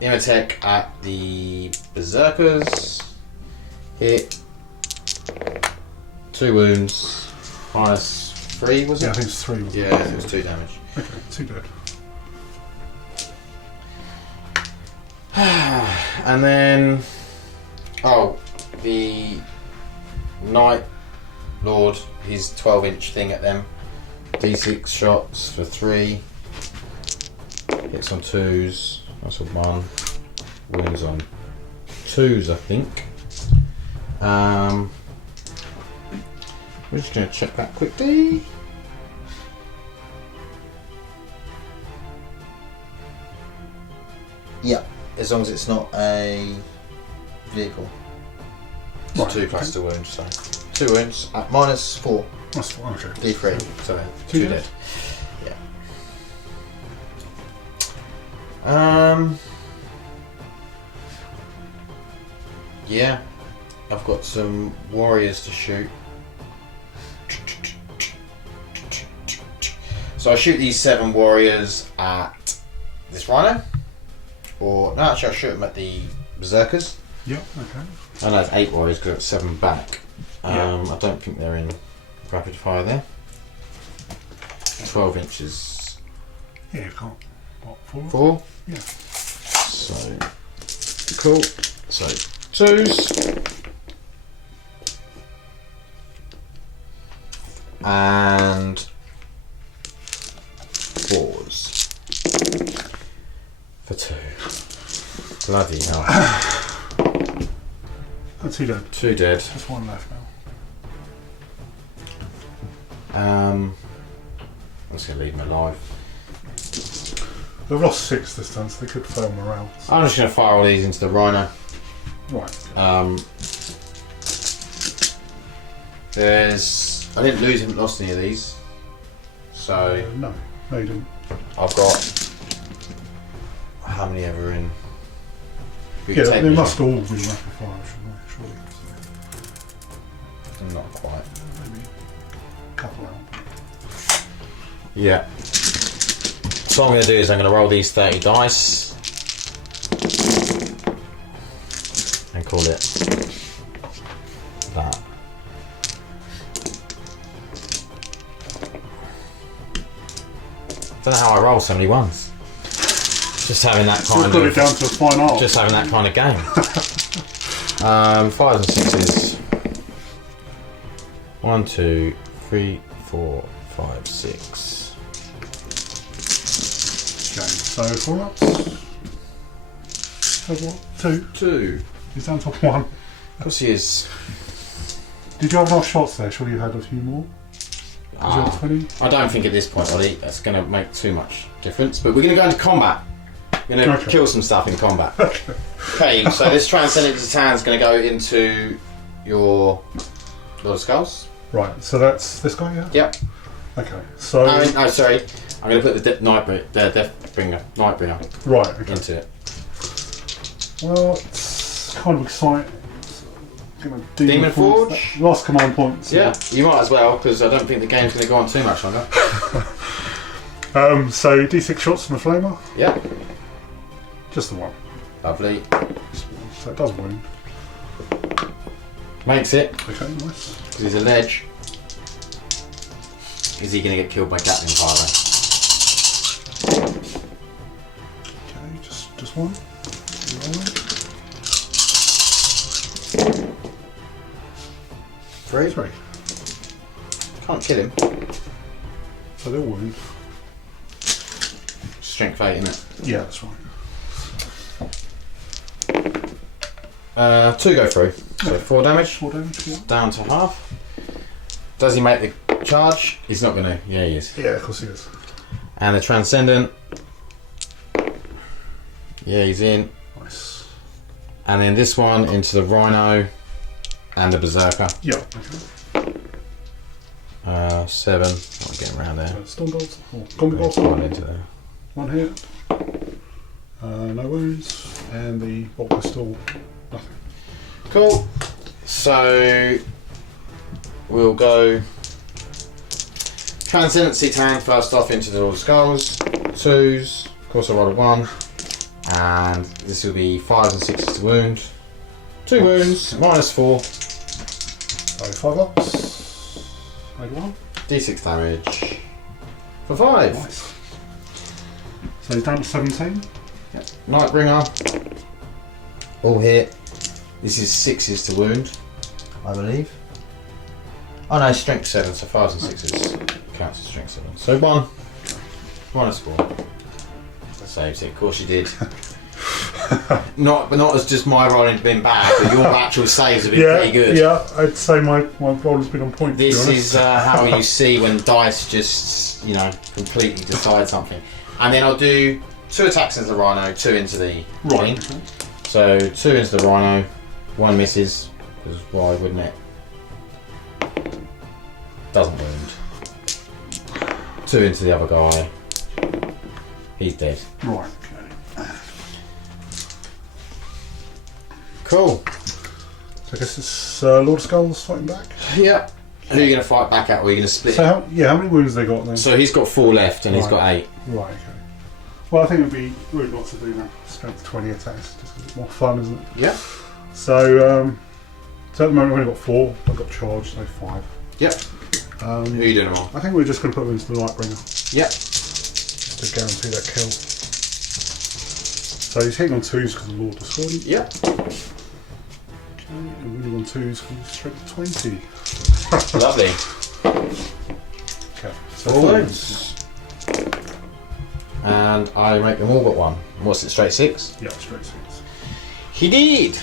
Imatech at the Berserkers. Hit. 2 wounds. -3, was it? Yeah, I think it's 3. Yeah, it was 2 damage. Okay, 2 dead. And then... Oh, the Night Lord, his 12-inch thing at them. D6 shots for 3. Hits on 2s. That's a 1. Wounds on 2s, I think. We're just going to check that quickly. Yeah, as long as it's not a vehicle. It's right, 2 plus 2 wounds, so 2 wounds at -4. That's 4, okay. D3, so 2 dead. Yeah. Yeah, I've got some warriors to shoot. So I shoot these 7 warriors at this Rhino, or no, actually I'll shoot them at the Berserkers. Yep, okay. I know it's 8 warriors because it's 7 back. Yeah. I don't think they're in rapid fire there. 12 inches. Yeah, you've got, what, 4? 4? Yeah. So, cool. So, 2s. And 4s. For 2. Bloody hell. That's 2 dead. 2 dead. There's 1 left now. I'm just going to leave them alive. They've lost 6 this time, so they could fail morale. I'm just going to fire all these into the Rhino. Right. I didn't lose, haven't lost any of these. So No, you didn't. I've got, how many ever in? We Yeah, can take they these. must all be rapid fire, shouldn't they? Surely. Not quite. Maybe a couple out. Yeah. So what I'm going to do is I'm going to roll these 30 dice and call it that. I don't know how I roll so many ones. Just having that So kind we've got it of, down to a fine art. just having that kind of game. 5s and 6s. 1, 2, 3, 4, 5, 6. Okay, so 4 ups. So what? 2. 2. He's down to 1. Of course he is. Did you have enough shots there? Surely you had a few more? Was you at 20? I don't think at this point, Ollie, that's going to make too much difference. But we're going to go into combat. We're going to Okay. kill some stuff in combat. Okay, so this Transcendent Ctan is going to go into your Lord of Skulls. Right, so that's this guy, yeah? Yep. Okay, so... Oh, sorry. I'm going to put the Deathbringer, Nightbringer right, okay. into it. Well, it's kind of exciting. Gonna Demon Forge? points. Last command points. Yeah, you might as well, because I don't think the game's going to go on too much longer. So D6 shots from the flamer. Yeah. Just the one. Lovely. So it does wound. Makes it, Okay, nice. because he's a ledge. Is he going to get killed by Gatling fire? Okay, just one. Three? 3. Can't kill him. So they'll wound. Strength 8, isn't it? Yeah, that's right. 2 go through. So 4 damage. 4 damage, yeah. Down to half. Does he make the charge? He's not going to. Yeah, he is. Yeah, of course he is. And the Transcendent. Yeah, he's in. Nice. And then this one into the Rhino and the Berserker. Yeah, okay. 7. Not getting around there. Stun bolts. Or combi bolts. One into there. 1 hit. No wounds. And the bolt pistol, nothing. Cool. So we'll go Transcendent Ctan first off into the Lord of Skulls. 2s. Of course I rolled a 1. And this will be 5s and 6s to wound. 2 wounds, -4. So 5 ups. Made 1. D6 damage for 5. Nice. So he's down to 17. Yep. Nightbringer. All hit. This is 6s to wound, I believe. Oh no, strength 7, so 5s and 6s counts as strength 7. So 1. -4. That saves it, of course you did. not as just my rolling been bad, but your actual saves have been pretty good. Yeah, I'd say my roll has been on point. This to be honest. is how you see when dice just, completely decide something. And then I'll do 2 attacks into the Rhino, 2 into the right. thing. So 2 into the Rhino, 1 misses, because why wouldn't it? Doesn't wound. 2 into the other guy. He's dead. Right. Okay. Cool. So I guess it's Lord of Skulls fighting back. Yeah. Who are you going to fight back at, or are you going to split? So how many wounds they got then? So he's got 4 left, and he's Right. got 8. Right. Okay. Well, I think it'd be rude not to do that. Strength 20 attacks, just 'cause it's more fun, isn't it? Yeah. So at the moment I've only got 4. I've got charged, so 5. Yep. Who are you doing them on? I think we're just going to put them into the Lightbringer. Yep. Just to guarantee that kill. So he's hitting on 2s because of Lord Discordant. Yep. Okay, and winning on 2s because he's strength 20. Lovely. Okay, so Forwards. And I make them all but 1. What's it, straight 6? Yeah, straight 6. He did!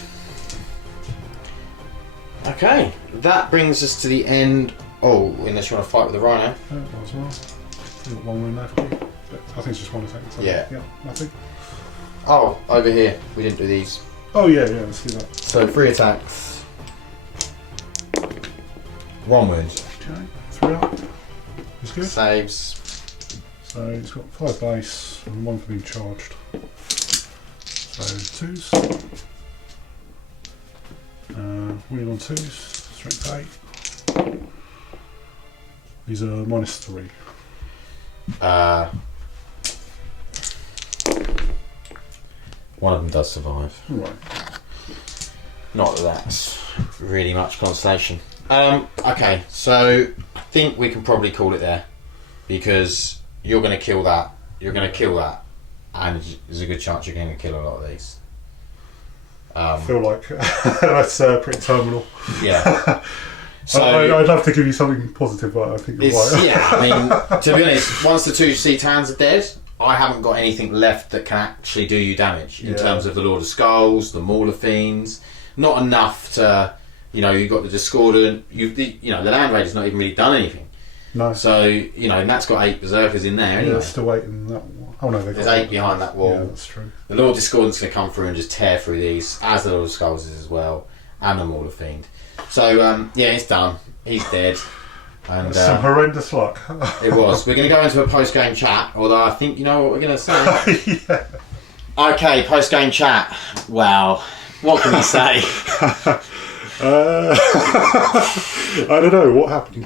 Okay, that brings us to the end. Oh, unless you want to fight with the Rhino. That as well. I've got 1 wound left. But I think it's just 1 attack. So Yeah. Yeah, nothing. Oh, over here. We didn't do these. Oh yeah, let's do that. So 3 attacks. 1 wound. Okay, 3 up. That's good. Saves. So it's got 5 base and 1 for being charged. So 2s. Winning on 2s. Strength 8. These are -3. One of them does survive. Right. Not that that's really much consolation. Okay, so I think we can probably call it there, because you're going to kill that. You're going to kill that, and there's a good chance you're going to kill a lot of these. I feel like that's pretty terminal. Yeah. So I'd love to give you something positive, but I think you're right. yeah, I mean, to be honest, once the 2 Ctans are dead, I haven't got anything left that can actually do you damage in terms of the Lord of Skulls, the Mauler Fiends. Not enough to, you've got the Discordant. The Land Raider's not even really done anything. No. So and that's got 8 Berserkers in there. Anyway. Yeah, still waiting that wall. Oh no, there's 8 behind that wall. Yeah, that's true. The Lord Discordant's going to come through and just tear through these, as the Lord of Skulls is as well, and the Mauler Fiend. So it's done. He's dead. And some horrendous luck. It was. We're going to go into a post-game chat, although I think you know what we're going to say. Yeah. Okay, post-game chat. Wow. What can we say? I don't know what happened.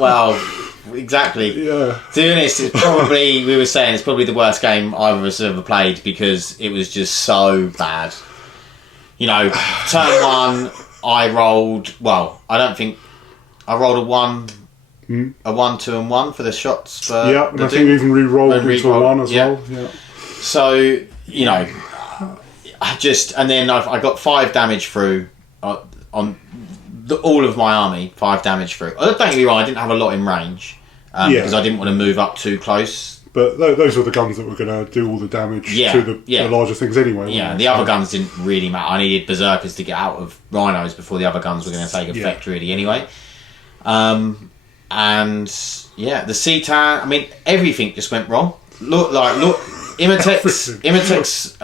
Well, exactly. Yeah. To be honest, it's probably, we were saying, it's probably the worst game either of us have ever played, because it was just so bad. Turn 1, I rolled, I rolled a 1, a 1, 2 and 1 for the shots. For yeah, and I think we even re-rolled into a 1 as well. Yeah. So, and then I got 5 damage through on all of my army, 5 damage through. Don't get me wrong, I didn't have a lot in range because I didn't want to move up too close. But those were the guns that were going to do all the damage to the larger things anyway. Yeah, the other guns didn't really matter. I needed Berserkers to get out of Rhinos before the other guns were going to take effect really anyway. And yeah, the Ctan, I mean, everything just went wrong. Look, Imitex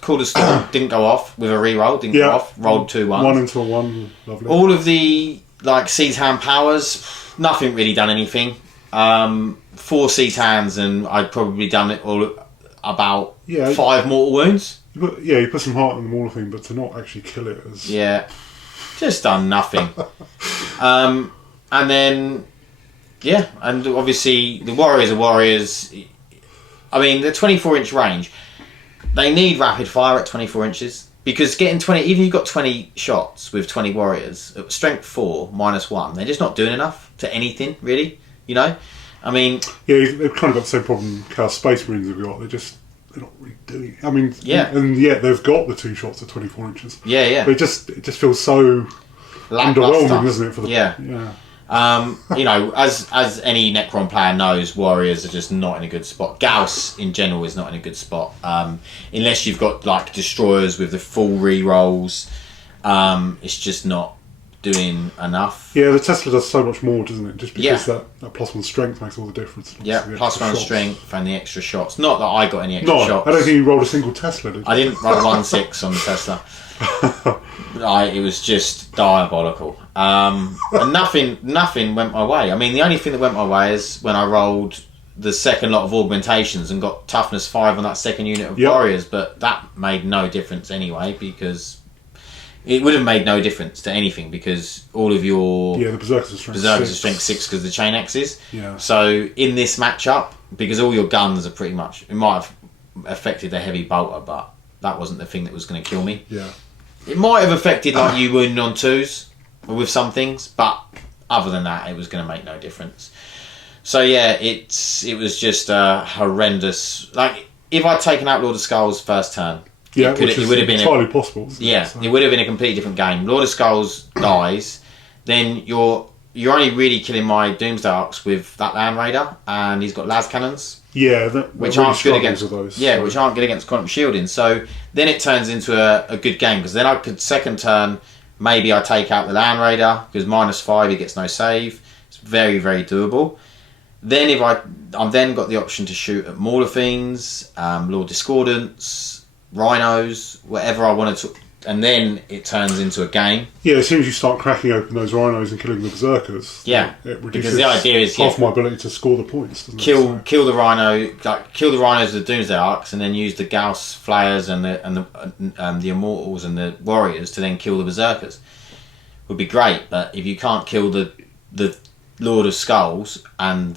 called a storm, didn't go off with a reroll, didn't go off, rolled 2 1s. 1 into a 1, lovely. All of the Ctan powers, nothing really done anything. 4 Ctans and I'd probably done it all about 5 mortal wounds. You put some heart in the Mauler thing, but to not actually kill it as... Yeah, just done nothing. And then, and obviously the Warriors are Warriors. I mean, the 24-inch range, they need rapid fire at 24 inches. Because getting 20, even if you've got 20 shots with 20 Warriors, strength 4, -1, they're just not doing enough to anything, really, I mean... Yeah, they've kind of got the same problem Chaos Space Marines have got. They're not really doing it. I mean, and yet they've got the 2 shots at 24 inches. Yeah. But it just feels so underwhelming, doesn't it? For the, as any Necron player knows, Warriors are just not in a good spot. Gauss in general is not in a good spot, unless you've got Destroyers with the full re-rolls. It's just not doing enough. Yeah, the Tesla does so much more, doesn't it? Just because that +1 strength makes all the difference. Yeah, +1 strength and the extra shots. Not that I got any extra shots. I don't think you rolled a single Tesla, did you? I didn't roll 1/6 on the Tesla. It was just diabolical. And nothing went my way. I mean, the only thing that went my way is when I rolled the second lot of augmentations and got toughness 5 on that second unit of Warriors, but that made no difference anyway, because it would have made no difference to anything, because all of your the Berserkers are strength 6 because the chain X's. Yeah. So in this matchup, because all your guns are pretty much, it might have affected the heavy bolter, but that wasn't the thing that was going to kill me. Yeah. It might have affected like you wounding on 2s with some things, but other than that, it was going to make no difference. So yeah, it was just horrendous. Like if I'd taken out Lord of Skulls first turn, it would have been entirely possible. It would have been a completely different game. Lord of Skulls dies, then you're only really killing my Doomsday Arcs with that Land Raider, and he's got las cannons. Yeah, which really aren't good against those. Yeah, so. Which aren't good against quantum shielding. So then it turns into a good game, because then I could second turn. Maybe I take out the Land Raider because -5, he gets no save. It's very, very doable. Then if I've then got the option to shoot at Mauler Fiends, Lord Discordants, Rhinos, whatever I wanted to, and then it turns into a game. Yeah, as soon as you start cracking open those Rhinos and killing the Berserkers, yeah, it reduces because the idea is half my ability to score the points. Doesn't kill the Rhino, kill the Rhinos with the Doomsday Arcs, and then use the Gauss Flayers and the Immortals and the Warriors to then kill the Berserkers. Would be great, but if you can't kill the Lord of Skulls and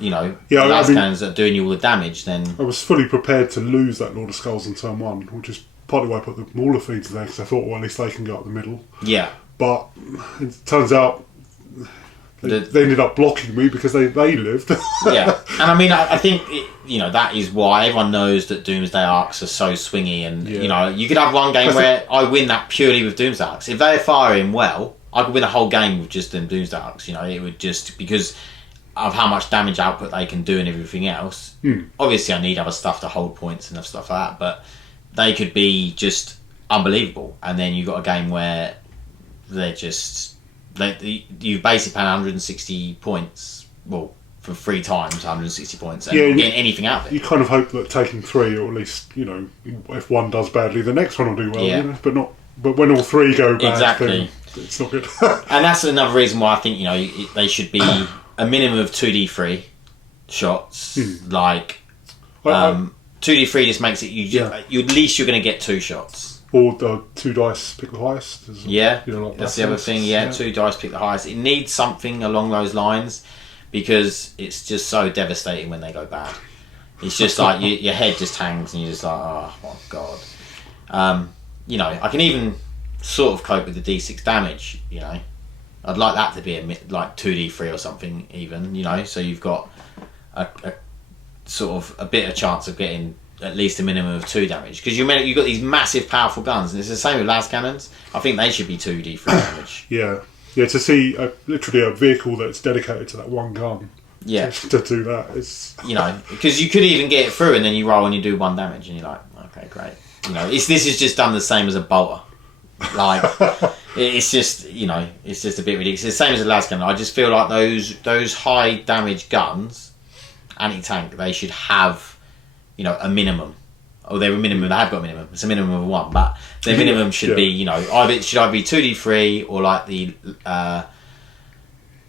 las cannons that are doing you all the damage, then I was fully prepared to lose that Lord of Skulls in turn 1, which is partly why I put the Mauler Feeds there, because I thought, well, at least they can go up the middle. Yeah. But it turns out they ended up blocking me because they lived. Yeah. And I mean, I think, that is why everyone knows that Doomsday Arcs are so swingy. And, you could have one game where I win that purely with Doomsday Arcs. If they're firing well, I could win a whole game with just them Doomsday Arcs. It would just, because of how much damage output they can do and everything else. Obviously, I need other stuff to hold points and stuff like that, but they could be just unbelievable. And then you've got a game where they're just... you basically pay 160 points, well, for 3 times 160 points, and not getting anything out of it. You kind of hope that taking 3, or at least, if one does badly, the next one will do well, but when all 3 go bad, exactly. Then it's not good. And that's another reason why I think, they should be a minimum of 2d3 shots, like... 2d3 just makes it you at least you're going to get 2 shots. Or 2 dice pick the highest. That's the other thing. Yeah, 2 dice pick the highest. It needs something along those lines, because it's just so devastating when they go bad. It's just like your head just hangs and you're just like, oh my god. I can even sort of cope with the d6 damage. I'd like that to be like 2d3 or something even. So you've got a sort of a bit of chance of getting at least a minimum of 2 damage, because you've got these massive powerful guns, and it's the same with las cannons. I think they should be 2d3 damage. To see literally a vehicle that's dedicated to that one gun, to do that, it's because you could even get it through and then you roll and you do 1 damage and you're like, okay, great. This is just done the same as a bolter. Like it's just it's just a bit ridiculous. It's the same as a las cannon. I just feel like those high damage guns, anti-tank, they should have a minimum. Or they're a minimum. They have got a minimum. It's a minimum of 1, but their minimum should be either be 2d3 or like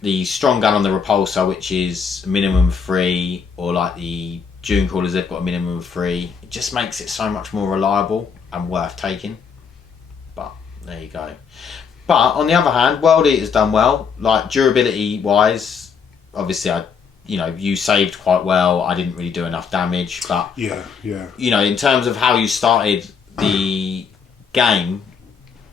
the strong gun on the repulsor, which is a minimum of 3, or like the Dune Crawlers, they've got a minimum of 3. It just makes it so much more reliable and worth taking. But there you go. But on the other hand, World Eater's done well. Like durability wise, obviously you saved quite well. I didn't really do enough damage, but in terms of how you started the game,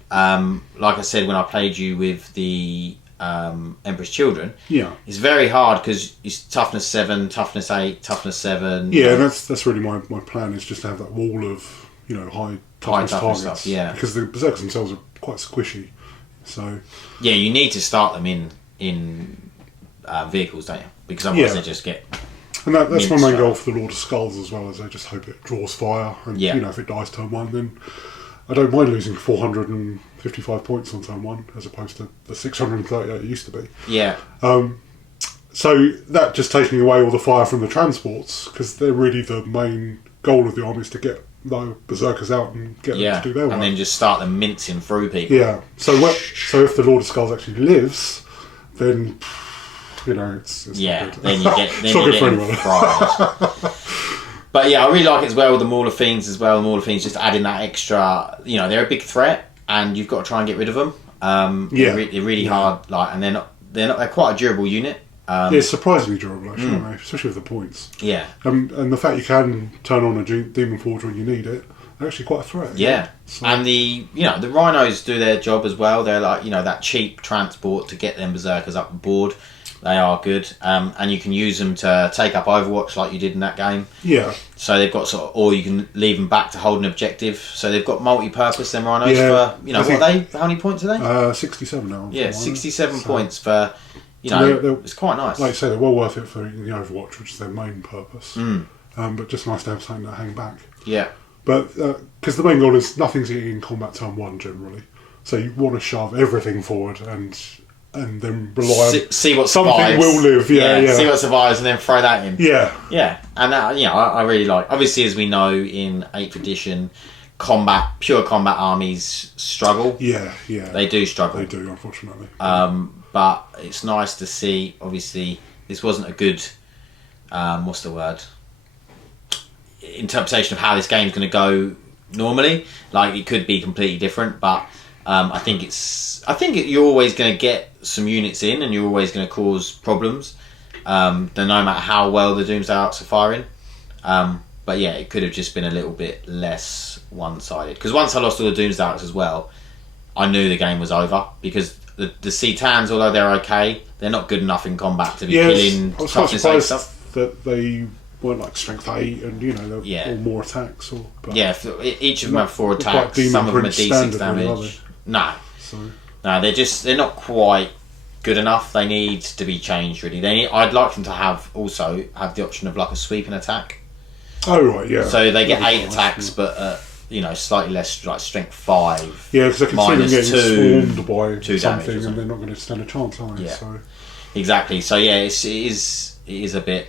like I said when I played you with the Emperor's Children, it's very hard because it's toughness 7, toughness 8, toughness 7. Yeah, that's really my plan, is just to have that wall of high toughness targets stuff, because the berserkers themselves are quite squishy. So you need to start them in vehicles, don't you? Because otherwise they just get... And that's my main goal for the Lord of Skulls as well, as I just hope it draws fire. And, if it dies turn 1, then I don't mind losing 455 points on turn 1, as opposed to the 638 it used to be. Yeah. So that just taking away all the fire from the transports, because they're really the main goal of the army, is to get the berserkers out and get them to do their work. And then just start them mincing through people. Yeah. So if the Lord of Skulls actually lives, then... it's then not good. then you get it's not good for anyone. But I really like it as well with the Mauler Fiends as well. The Mauler Fiends just adding that extra. They're a big threat, and you've got to try and get rid of them. They're really hard. And they're quite a durable unit. It's surprisingly durable, actually, aren't they? Especially with the points. Yeah. And the fact you can turn on a Demon Forge when you need it, they're actually quite a threat. Yeah, So, and the rhinos do their job as well. They're like that cheap transport to get them berserkers up the board. They are good, and you can use them to take up Overwatch like you did in that game. yeah. So they've got or you can leave them back to hold an objective. So they've got multi-purpose. Them rhinos for how many points are they? 67 now. 67 points for it's quite nice. Like I say, they're well worth it for the Overwatch, which is their main purpose. But just nice to have something to hang back. Yeah. But because the main goal is nothing's in combat turn 1 generally, so you want to shove everything forward and then rely on see what something survives. will live. Yeah. See what survives and then throw that in. Yeah. And I really like. Obviously, as we know in 8th edition, pure combat armies struggle. Yeah. They do struggle. They do, unfortunately. But it's nice to see. Obviously, this wasn't a good. What's the word? Interpretation of how this game's going to go normally. Like it could be completely different, but I think you're always going to get some units in, and you're always going to cause problems. No matter how well the Doomsday Arcs are firing. But yeah, it could have just been a little bit less one-sided. Because once I lost all the Doomsday Arcs as well, I knew the game was over because the Ctans, although they're okay, they're not good enough in combat to be killing I was quite toughness 8 surprised stuff. that they weren't like strength 8 and they're all more attacks. Each of them have 4 they're quite attacks. Some of them are Demon Prince D6 standard, damage. really, No, So they're not quite good enough. They need to be changed really. I'd like them to have the option of like a sweeping attack. oh right, yeah. So they get That'd be 8 nice, attacks, but slightly less, like strength 5. yeah, because I can see them minus getting 2 swarmed by 2 damage or something, and something. they're not going to stand a chance, are they? Yeah. So Exactly. So yeah, it is a bit.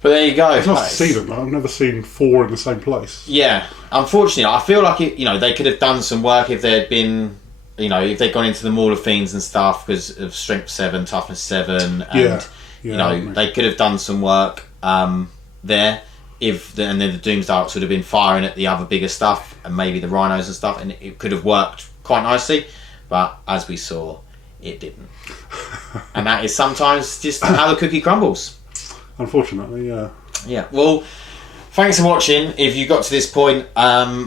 But there you go. it's nice to see them. I've never seen 4 in the same place. Yeah. Unfortunately, I feel like they could have done some work if there had been. If they'd gone into the Maul of Fiends and stuff because of Strength 7, Toughness 7, and they could have done some work there. And then the Doomsday Arcs would have been firing at the other bigger stuff and maybe the Rhinos and stuff, and it could have worked quite nicely. But as we saw, it didn't. And that is sometimes just how the cookie crumbles. Unfortunately, yeah. Yeah. Well, thanks for watching. If you got to this point,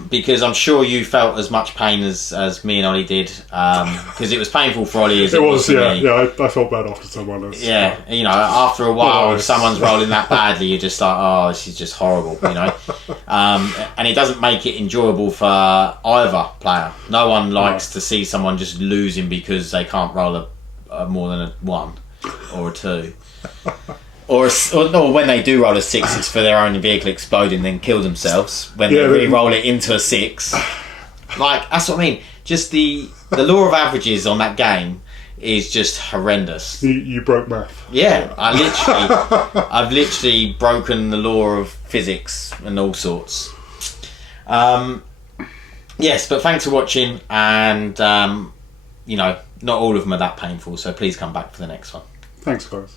because I'm sure you felt as much pain as me and Ollie did, because it was painful for Ollie as it was for me. Yeah. I felt bad after someone else. Yeah, after a while, if Nice. someone's rolling that badly, you're just like, oh, this is just horrible, and it doesn't make it enjoyable for either player. No one likes to see someone just losing because they can't roll a more than a 1 or a 2. Or when they do roll a 6, it's for their own vehicle exploding, then kill themselves. When they re-roll it into a 6, like that's what I mean. Just the law of averages on that game is just horrendous. You broke math. Yeah, I've literally broken the law of physics and all sorts. Yes, but thanks for watching, and not all of them are that painful. So please come back for the next one. Thanks, guys.